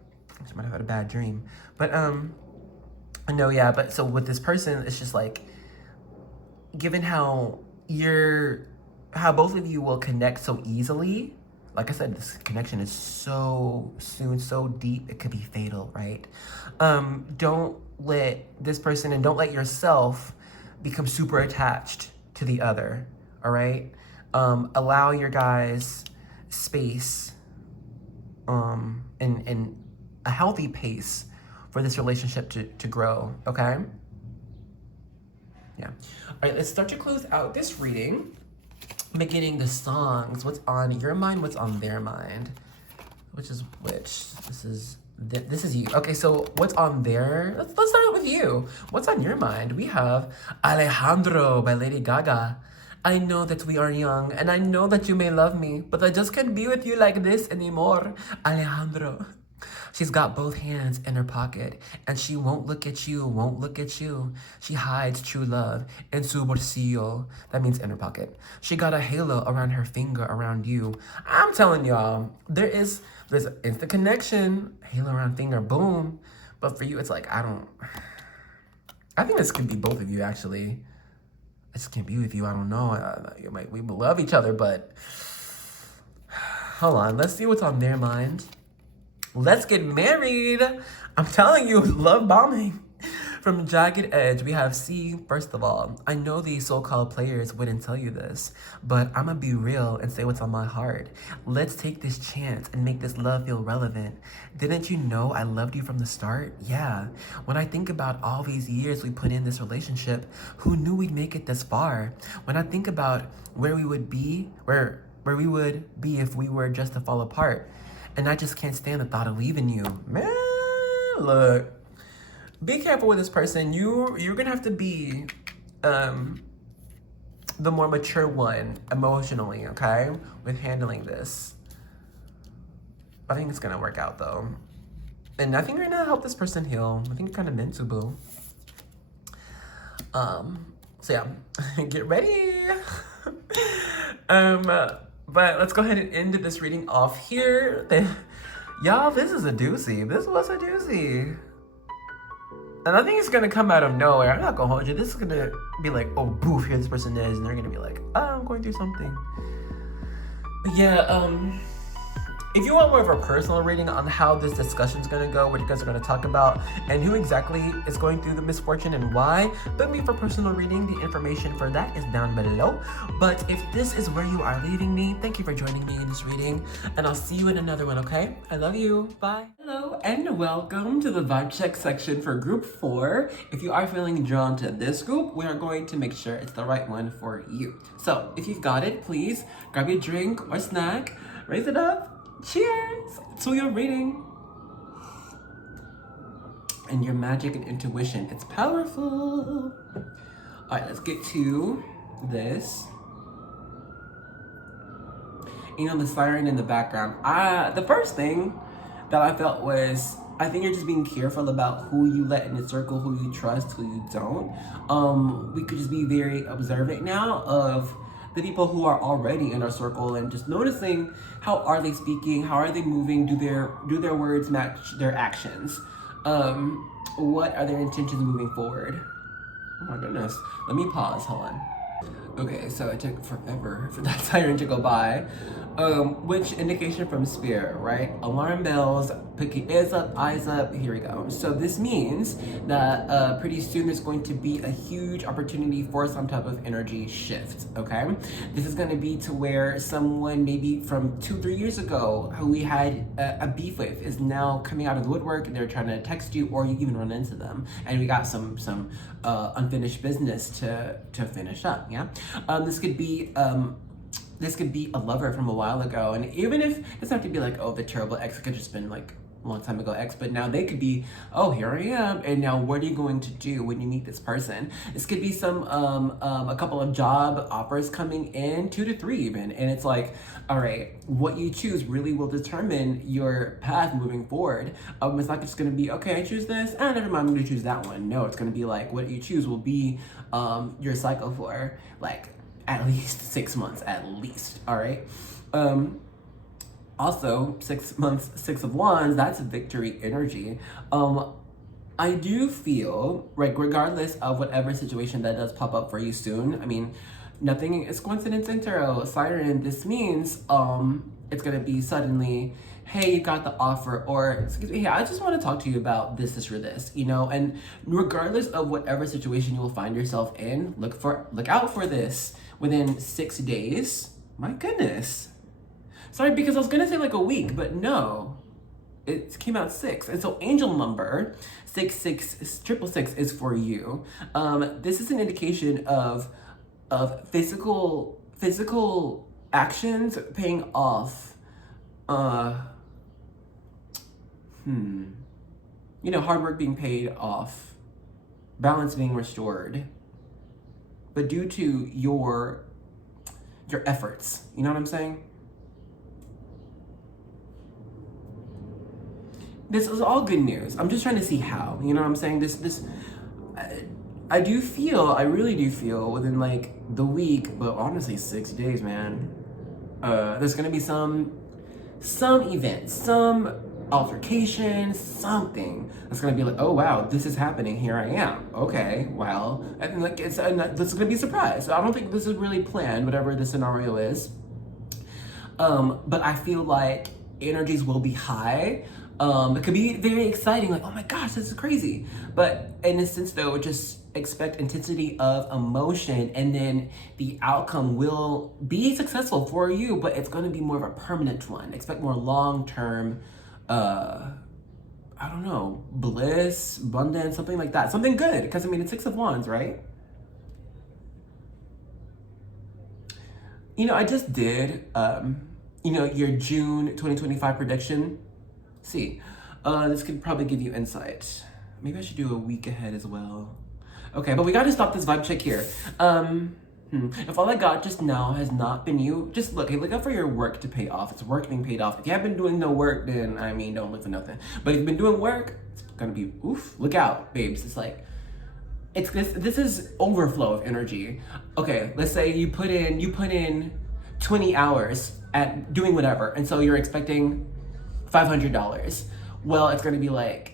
She might have had a bad dream. But, no, yeah, but so with this person, it's just like, given how both of you will connect so easily, like I said, this connection is so soon, so deep, it could be fatal, right? Don't let this person and don't let yourself become super attached to to the other, all right? Allow your guys space and a healthy pace for this relationship to grow, okay? Yeah. All right, let's start to close out this reading. Beginning the songs. What's on your mind? What's on their mind? Which is which? This is you. Okay, so what's on their... Let's start with you. What's on your mind? We have Alejandro by Lady Gaga. I know that we are young, and I know that you may love me, but I just can't be with you like this anymore. Alejandro. She's got both hands in her pocket, and she won't look at you, won't look at you. She hides true love in su bolsillo. That means in her pocket. She got a halo around her finger, around you. I'm telling y'all, there's an instant connection. Halo around finger, boom. But for you, it's like, I think this could be both of you, actually. I just can't be with you, I don't know. We love each other, but... Hold on, let's see what's on their mind. Let's get married. I'm telling you, love bombing. From Jagged Edge, we have C. First of all, I know these so-called players wouldn't tell you this, but I'm gonna be real and say what's on my heart. Let's take this chance and make this love feel relevant. Didn't you know I loved you from the start? Yeah. When I think about all these years we put in this relationship, who knew we'd make it this far? When I think about where we would be, where we would be if we were just to fall apart, and I just can't stand the thought of leaving you. Man, look. Be careful with this person. You're gonna have to be the more mature one emotionally, okay? With handling this. I think it's gonna work out though. And I think you're gonna help this person heal. I think you're kind of meant to, boo. So yeah, get ready. But let's go ahead and end this reading off here. Y'all, this is a doozy. This was a doozy. And I think it's gonna come out of nowhere. I'm not gonna hold you. This is gonna be like, oh, boof, here this person is. And they're gonna be like, oh, I'm going through something. But yeah, if you want more of a personal reading on how this discussion is going to go, what you guys are going to talk about, and who exactly is going through the misfortune and why, book me for personal reading. The information for that is down below. But if this is where you are leaving me, thank you for joining me in this reading, and I'll see you in another one, okay? I love you. Bye. Hello, and welcome to the vibe check section for group 4. If you are feeling drawn to this group, we are going to make sure it's the right one for you. So if you've got it, please grab your drink or snack, raise it up. Cheers to your reading and your magic and intuition. It's powerful. All right, let's get to this. You know, the siren in the background. The first thing that I felt was, I think you're just being careful about who you let in the circle, who you trust, who you don't. We could just be very observant now of the people who are already in our circle and just noticing how are they speaking, how are they moving, do their words match their actions, what are their intentions moving forward. Oh my goodness, let me pause, hold on. Okay, so it took forever for that siren to go by. Which indication from Spirit, right? Alarm bells, pick your ears up, eyes up, here we go. So this means that pretty soon there's going to be a huge opportunity for some type of energy shift, okay? This is gonna be to where someone maybe from 2-3 years ago who we had a beef with is now coming out of the woodwork and they're trying to text you, or you even run into them. And we got some unfinished business to finish up, yeah? This could be a lover from a while ago, and even if it doesn't have to be like, oh, the terrible ex, it could just been like a long time ago ex, but now they could be, oh, here I am, and now what are you going to do when you meet this person? This could be some a couple of job offers coming in, 2 to 3 even, and it's like, all right, what you choose really will determine your path moving forward. It's not just gonna be, okay, I choose this, never mind, I'm gonna choose that one. No, it's gonna be like, what you choose will be your cycle for like at least 6 months, at least, all right? Also, 6 months, 6 of Wands, that's victory energy. I do feel, like, regardless of whatever situation that does pop up for you soon, I mean, nothing is coincidence in tarot. Siren, this means it's gonna be suddenly, hey, you got the offer, or excuse me, hey, I just want to talk to you about this or this, you know. And regardless of whatever situation you will find yourself in, look out for this within 6 days. My goodness. Sorry, because I was gonna say like a week, but no. It came out 6. And so angel number 66666 is for you. This is an indication of physical actions paying off. You know, hard work being paid off, balance being restored, but due to your efforts. You know what I'm saying? This is all good news. I'm just trying to see how. You know what I'm saying? I really do feel within like the week, but honestly 6 days, man. There's gonna be some event, some altercation, something that's gonna be like, oh wow, this is happening. Here I am. Okay, well, and like this is gonna be a surprise. So I don't think this is really planned, whatever the scenario is. But I feel like energies will be high. It could be very exciting, like, oh my gosh, this is crazy. But in a sense though, just expect intensity of emotion, and then the outcome will be successful for you, but it's going to be more of a permanent one. Expect more long-term, I don't know, bliss, abundance, something like that. Something good, because I mean, it's 6 of Wands, right? You know, I just did, you know, your June 2025 prediction. See, this could probably give you insight. Maybe I should do a week ahead as well. Okay, but we gotta stop this vibe check here. If all I got just now has not been you, just look out for your work to pay off. It's work being paid off. If you haven't been doing no work, then I mean, don't look for nothing. But if you've been doing work, it's gonna be, oof, look out, babes. It's like, this is overflow of energy. Okay, let's say you put in 20 hours at doing whatever, and so you're expecting $500. Well, it's gonna be like,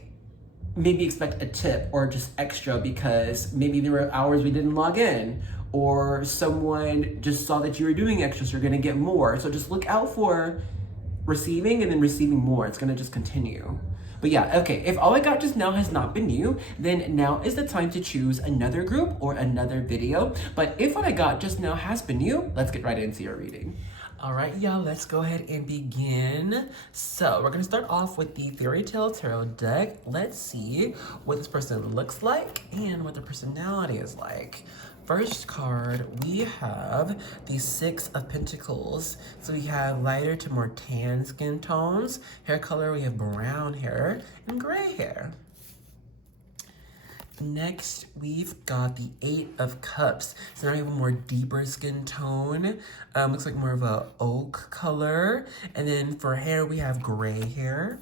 maybe expect a tip or just extra because maybe there were hours we didn't log in, or someone just saw that you were doing extra, so you're gonna get more. So just look out for receiving and then receiving more. It's gonna just continue. But yeah, okay, if all I got just now has not been you, then now is the time to choose another group or another video. But if what I got just now has been you, let's get right into your reading. All right, y'all, let's go ahead and begin. So we're gonna start off with the Fairy Tale Tarot deck. Let's see what this person looks like and what their personality is like. First card, we have the 6 of Pentacles. So we have lighter to more tan skin tones. Hair color, we have brown hair and gray hair. Next, we've got the 8 of Cups. So now we have a more deeper skin tone. Looks like more of a oak color. And then for hair, we have gray hair.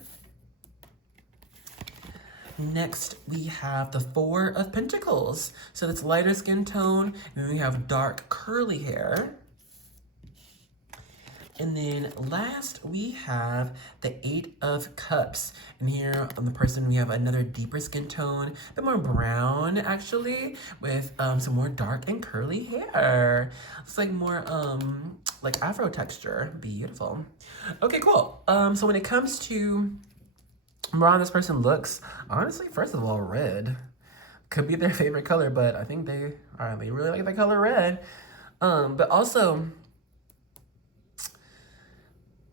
Next, we have the 4 of Pentacles. So that's lighter skin tone. And then we have dark curly hair. And then last, we have the 8 of Cups. And here on the person, we have another deeper skin tone, a bit more brown, actually, with some more dark and curly hair. It's like more, like Afro texture. Beautiful. Okay, cool. So when it comes to how this person looks, honestly, first of all, red. Could be their favorite color, but I think they really like the color red. But also,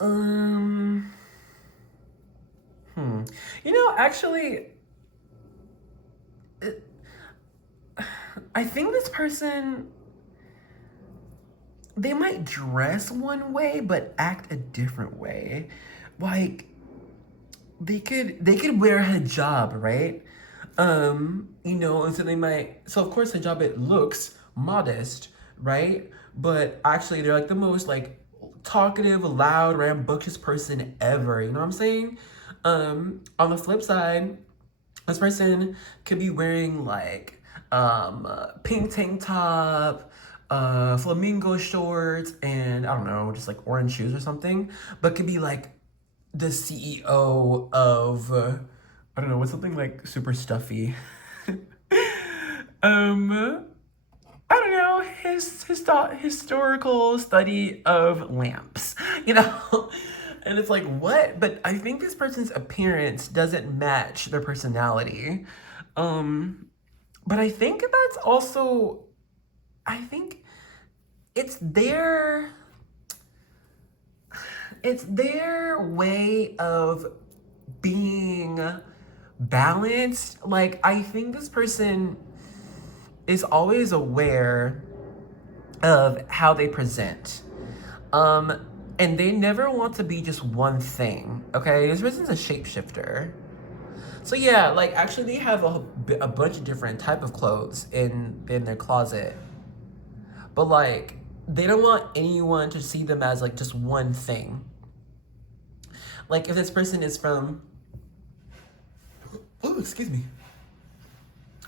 you know, actually, I think this person, they might dress one way, but act a different way. Like, they could wear a hijab, right? You know, and so of course hijab, it looks modest, right? But actually they're like the most like talkative, loud, rambunctious person ever, you know what I'm saying? On the flip side, this person could be wearing like pink tank top, flamingo shorts, and I don't know, just like orange shoes or something, but could be like the CEO of, I don't know, what's something like super stuffy? I don't know, historical study of lamps, you know? And it's like, what? But I think this person's appearance doesn't match their personality. But I think that's also, I think it's their way of being balanced. Like, I think this person is always aware of how they present. And they never want to be just one thing, okay? This person's a shapeshifter. So yeah, like, actually they have a bunch of different type of clothes in their closet. But like, they don't want anyone to see them as like just one thing. Like, if this person is from, oh, excuse me.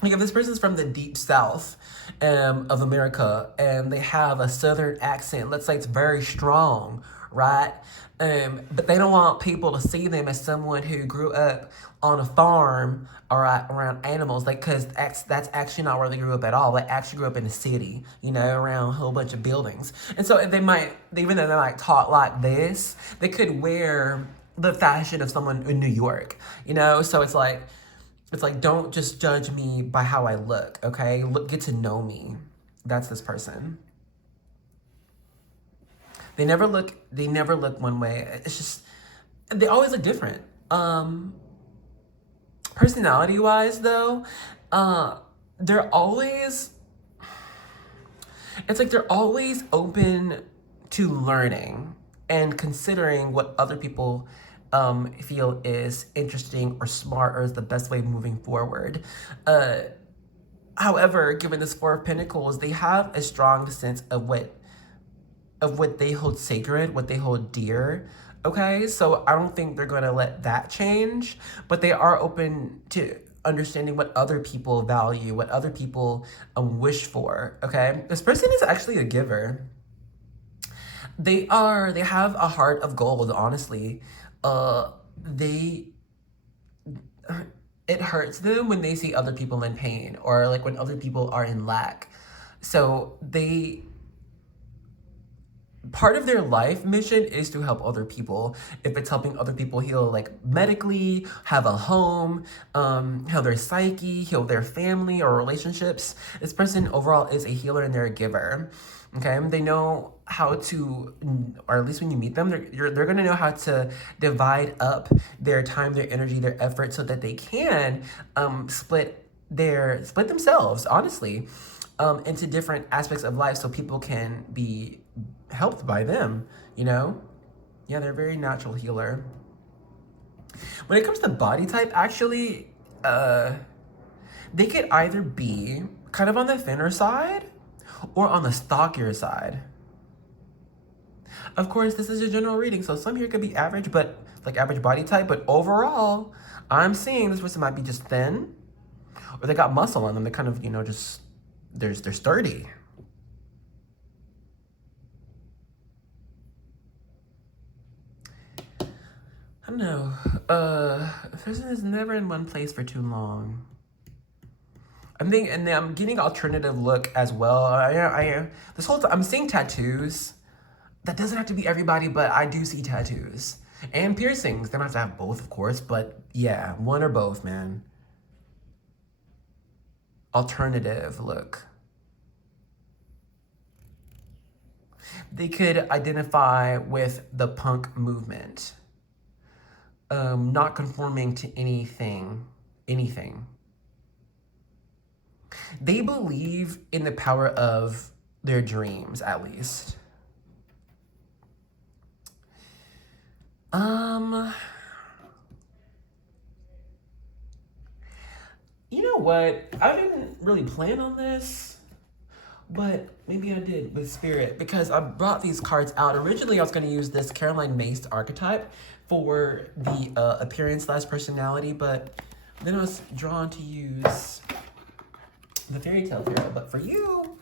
Like, if this person's from the deep south of America and they have a southern accent, let's say it's very strong, right? But they don't want people to see them as someone who grew up on a farm, all right, around animals, like, because that's actually not where they grew up at all. They actually grew up in the city, you know, around a whole bunch of buildings. And so they might, even though they might talk like this, they could wear the fashion of someone in New York, you know? So it's like, don't just judge me by how I look, okay? Get to know me. That's this person. They never look one way. It's just, they always look different. Personality-wise, though, they're always open to learning and considering what other people feel is interesting or smart or is the best way moving forward. However, given this Four of Pentacles, they have a strong sense of what they hold sacred, what they hold dear. Okay, so I don't think they're gonna let that change, but they are open to understanding what other people value, what other people wish for. Okay, this person is actually a giver. They have a heart of gold, honestly. It hurts them when they see other people in pain or like when other people are in lack. So part of their life mission is to help other people. If it's helping other people heal, like medically, have a home, heal their psyche, heal their family or relationships, this person overall is a healer and they're a giver. Okay, they know how to, or at least when you meet them, they're gonna know how to divide up their time, their energy, their effort, so that they can split themselves, honestly, into different aspects of life, so people can be helped by them. You know, yeah, they're a very natural healer. When it comes to body type, actually, they could either be kind of on the thinner side or on the stockier side. Of course, this is a general reading, so some here could be average, but like average body type, but overall, I'm seeing this person might be just thin, or they got muscle on them. They kind of, you know, just, they're sturdy. I don't know. A person is never in one place for too long. I'm getting alternative look as well. I'm seeing tattoos. That doesn't have to be everybody, but I do see tattoos. And piercings. They don't have to have both, of course, but yeah, one or both, man. Alternative look. They could identify with the punk movement. Not conforming to anything. They believe in the power of their dreams, at least. You know what? I didn't really plan on this, but maybe I did with spirit, because I brought these cards out. Originally, I was going to use this Caroline Myss archetype for the appearance/personality, but then I was drawn to use the fairy tale tarot. But for you,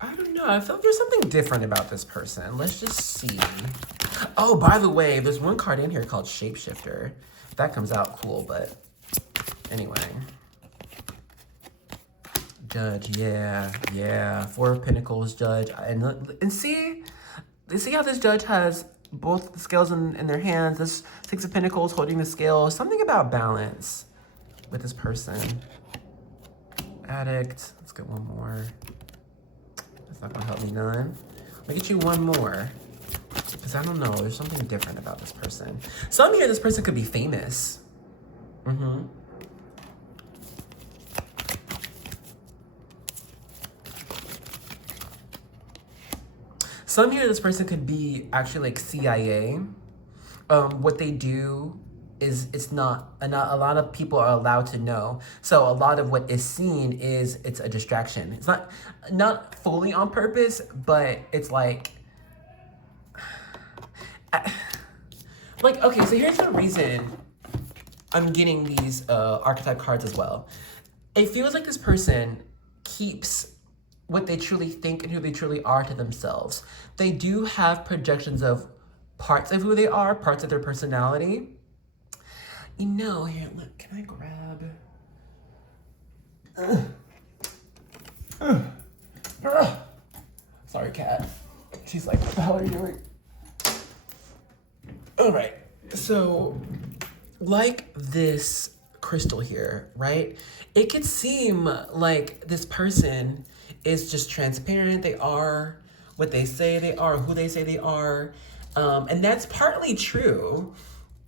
I don't know. I felt there's something different about this person. Let's just see. Oh, by the way, there's one card in here called Shapeshifter. If that comes out, cool, but anyway. Judge, yeah. Four of Pentacles, Judge. And see how this Judge has both the scales in their hands. This Six of Pentacles holding the scales. Something about balance with this person. Addict. Let's get one more. That's not gonna help me none. I'll get you one more. Because I don't know, there's something different about this person. Some here, this person could be famous. Some here, this person could be actually like CIA. What they do is it's not a lot of people are allowed to know. So a lot of what is seen it's a distraction. It's not fully on purpose, but it's like okay, so here's the reason I'm getting these archetype cards as well. It feels like this person keeps what they truly think and who they truly are to themselves. They do have projections of parts of who they are, parts of their personality. You know, here, look, can I grab? Sorry, cat. She's like, what the hell are you doing? All right, so like this crystal here, right? It could seem like this person is just transparent. They are what they say they are, who they say they are. And that's partly true,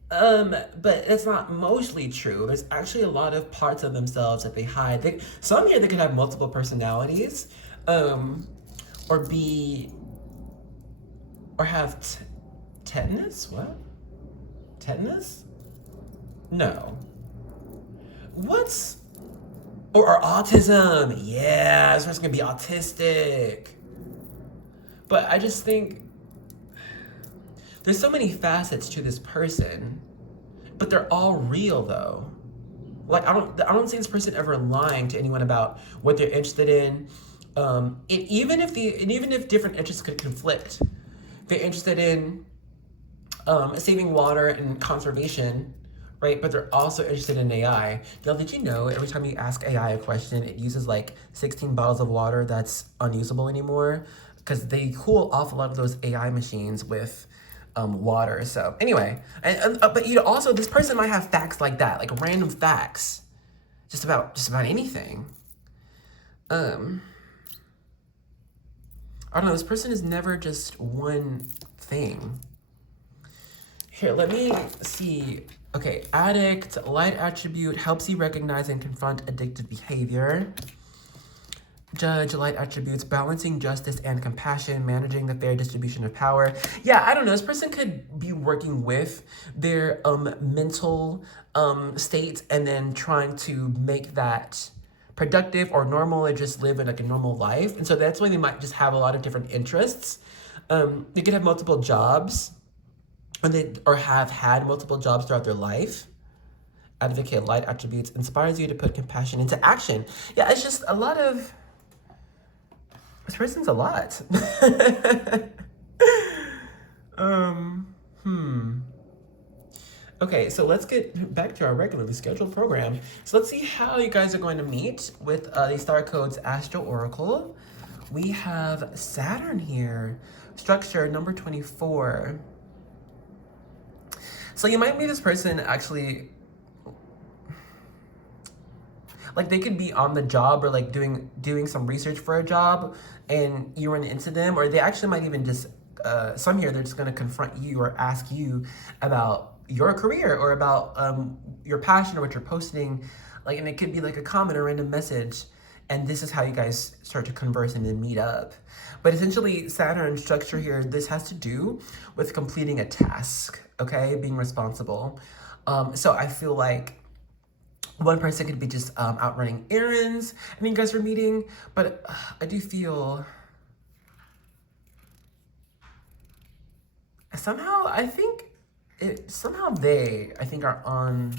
but it's not mostly true. There's actually a lot of parts of themselves that they hide. Some here, they could have multiple personalities, or have tetanus? What? Tetanus? No. Or autism. Yeah, this person's gonna be autistic. But I just think there's so many facets to this person, but they're all real though. Like I don't see this person ever lying to anyone about what they're interested in. Even if different interests could conflict, they're interested in saving water and conservation, right? But they're also interested in AI. Y'all, did you know every time you ask AI a question, it uses like 16 bottles of water that's unusable anymore? Because they cool off a lot of those AI machines with water. So anyway, but also this person might have facts like that, like random facts, just about anything. I don't know. This person is never just one thing. Here, let me see. Okay, addict, light attribute, helps you recognize and confront addictive behavior. Judge, light attributes, balancing justice and compassion, managing the fair distribution of power. Yeah, I don't know. This person could be working with their mental state and then trying to make that productive or normal, or just live in like a normal life. And so that's why they might just have a lot of different interests. They could have multiple jobs, or have had multiple jobs throughout their life. Advocate, light attributes, inspires you to put compassion into action. Yeah, it's just a lot of... This person's a lot. Okay, so let's get back to our regularly scheduled program. So let's see how you guys are going to meet with the Star Codes Astro Oracle. We have Saturn here. Structure number 24. So you might meet this person actually... Like they could be on the job or like doing some research for a job and you run into them, or they actually might even just, some here, they're just gonna confront you or ask you about your career or about your passion or what you're posting. Like, and it could be like a comment or random message, and this is how you guys start to converse and then meet up. But essentially, Saturn structure here, this has to do with completing a task, okay? Being responsible. So I feel like one person could be just out running errands and you guys are meeting, but I do feel somehow, I think they are on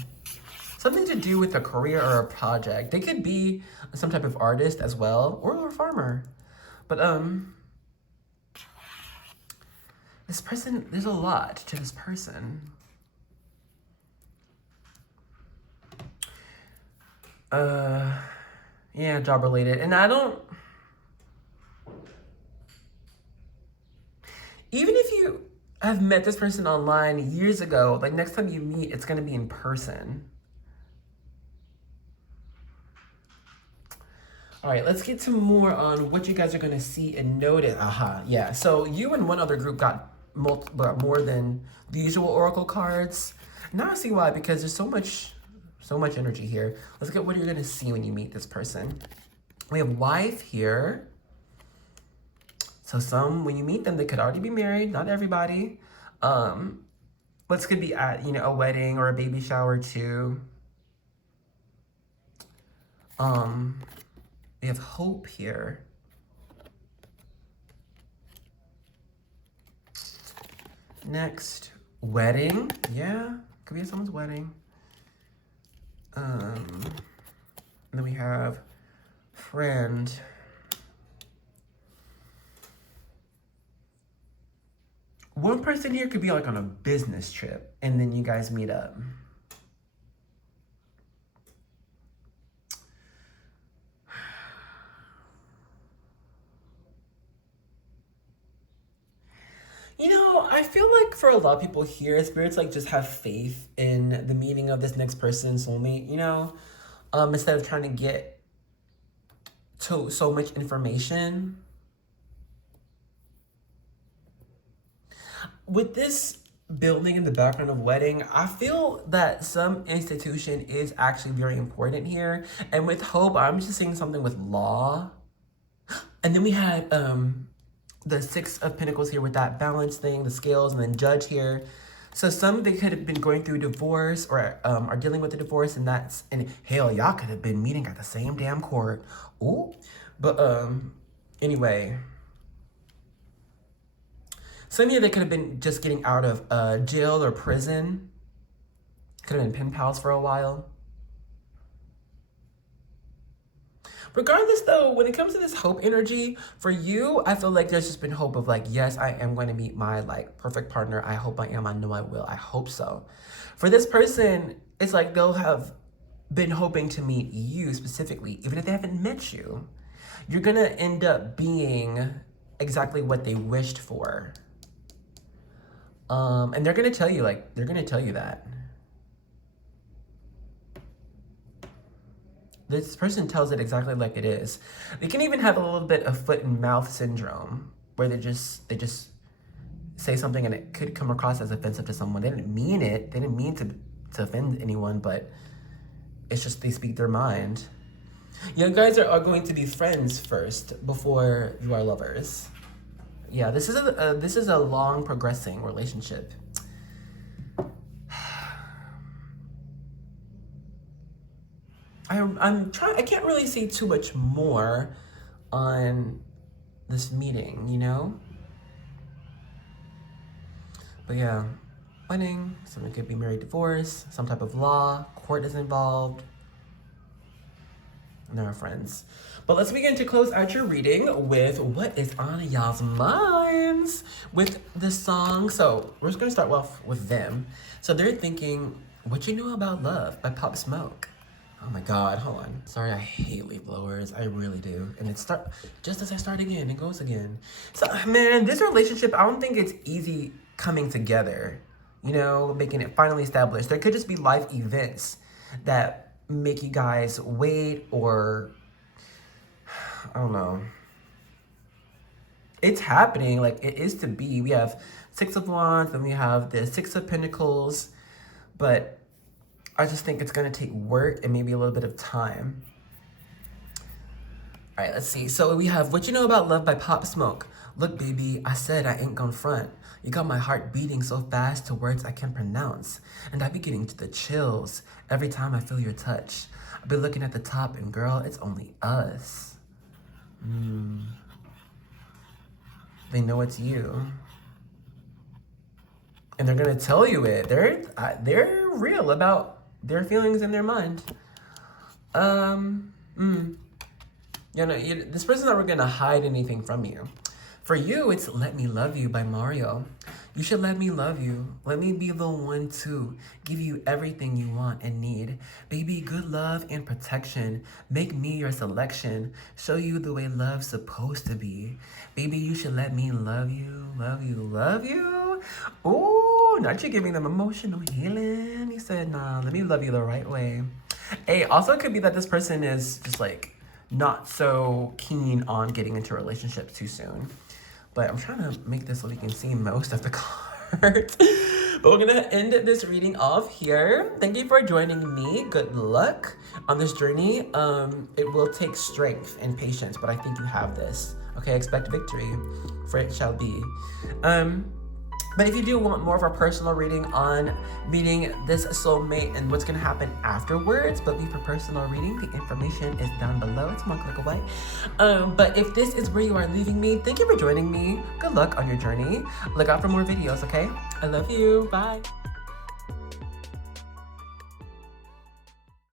something to do with a career or a project. They could be some type of artist as well, or a farmer. But this person, there's a lot to this person. Yeah, job related. And I don't, even if you have met this person online years ago, like next time you meet, it's gonna be in person. All right, let's get to more on what you guys are gonna see and notice. Aha, yeah. So you and one other group got more than the usual oracle cards. Now I see why, because there's so much energy here. Let's get what you're gonna see when you meet this person. We have wife here. So when you meet them, they could already be married. Not everybody. This could be at a wedding or a baby shower too. We have hope here. Next, wedding. Yeah, could be at someone's wedding. And then we have friend. One person here could be like on a business trip and then you guys meet up. I feel like for a lot of people here, spirits like just have faith in the meaning of this next person, soulmate, instead of trying to get to so much information. With this building in the background of wedding, I feel that some institution is actually very important here. And with hope, I'm just seeing something with law. And then we had the Six of Pentacles here with that balance thing, the scales, and then judge here. So they could have been going through divorce or are dealing with a divorce, and hell, y'all could have been meeting at the same damn court. Ooh. But anyway. Some of you, they could have been just getting out of jail or prison. Could have been pen pals for a while. Regardless though, when it comes to this hope energy, for you, I feel like there's just been hope of like, yes, I am going to meet my like perfect partner. I hope I am. I know I will. I hope so. For this person, it's like they'll have been hoping to meet you specifically, even if they haven't met you. You're going to end up being exactly what they wished for. And they're going to tell you that. This person tells it exactly like it is. They can even have a little bit of foot and mouth syndrome where they just say something and it could come across as offensive to someone. They didn't mean it. They didn't mean to offend anyone, but it's just they speak their mind. You guys are going to be friends first before you are lovers. Yeah, this is a long progressing relationship. I can't really see too much more on this meeting, But yeah, wedding, someone could be married, divorce, some type of law, court is involved, and they're friends. But let's begin to close out your reading with what is on y'all's minds with the song. So we're just gonna start off with them. So they're thinking, "What You Know About Love" by Pop Smoke. Oh my God, hold on. Sorry, I hate leaf blowers. I really do. And just as I start again, it goes again. So, man, this relationship, I don't think it's easy coming together, making it finally established. There could just be life events that make you guys wait, or, I don't know. It's happening, like it is to be. We have Six of Wands, and we have the Six of Pentacles, but I just think it's going to take work and maybe a little bit of time. All right, let's see. So we have What You Know About Love by Pop Smoke. Look, baby, I said I ain't gonna front. You got my heart beating so fast to words I can't pronounce. And I be getting to the chills every time I feel your touch. I be looking at the top and girl, it's only us. They know it's you. And they're going to tell you it. They're real about their feelings in their mind. This person's not going to hide anything from you. For you, it's Let Me Love You by Mario. You should let me love you. Let me be the one to give you everything you want and need. Baby, good love and protection. Make me your selection. Show you the way love's supposed to be. Baby, you should let me love you, love you, love you. Ooh, not you giving them emotional healing. He said, nah, let me love you the right way. Hey, also it could be that this person is just like not so keen on getting into a relationship too soon. But I'm trying to make this so we can see most of the cards. But we're gonna end this reading off here. Thank you for joining me. Good luck on this journey. It will take strength and patience, but I think you have this. Okay, expect victory, for it shall be. But if you do want more of a personal reading on meeting this soulmate and what's gonna happen afterwards, but for personal reading, the information is down below. It's one click away. But if this is where you are leaving me, thank you for joining me. Good luck on your journey. Look out for more videos, okay? I love you. Bye.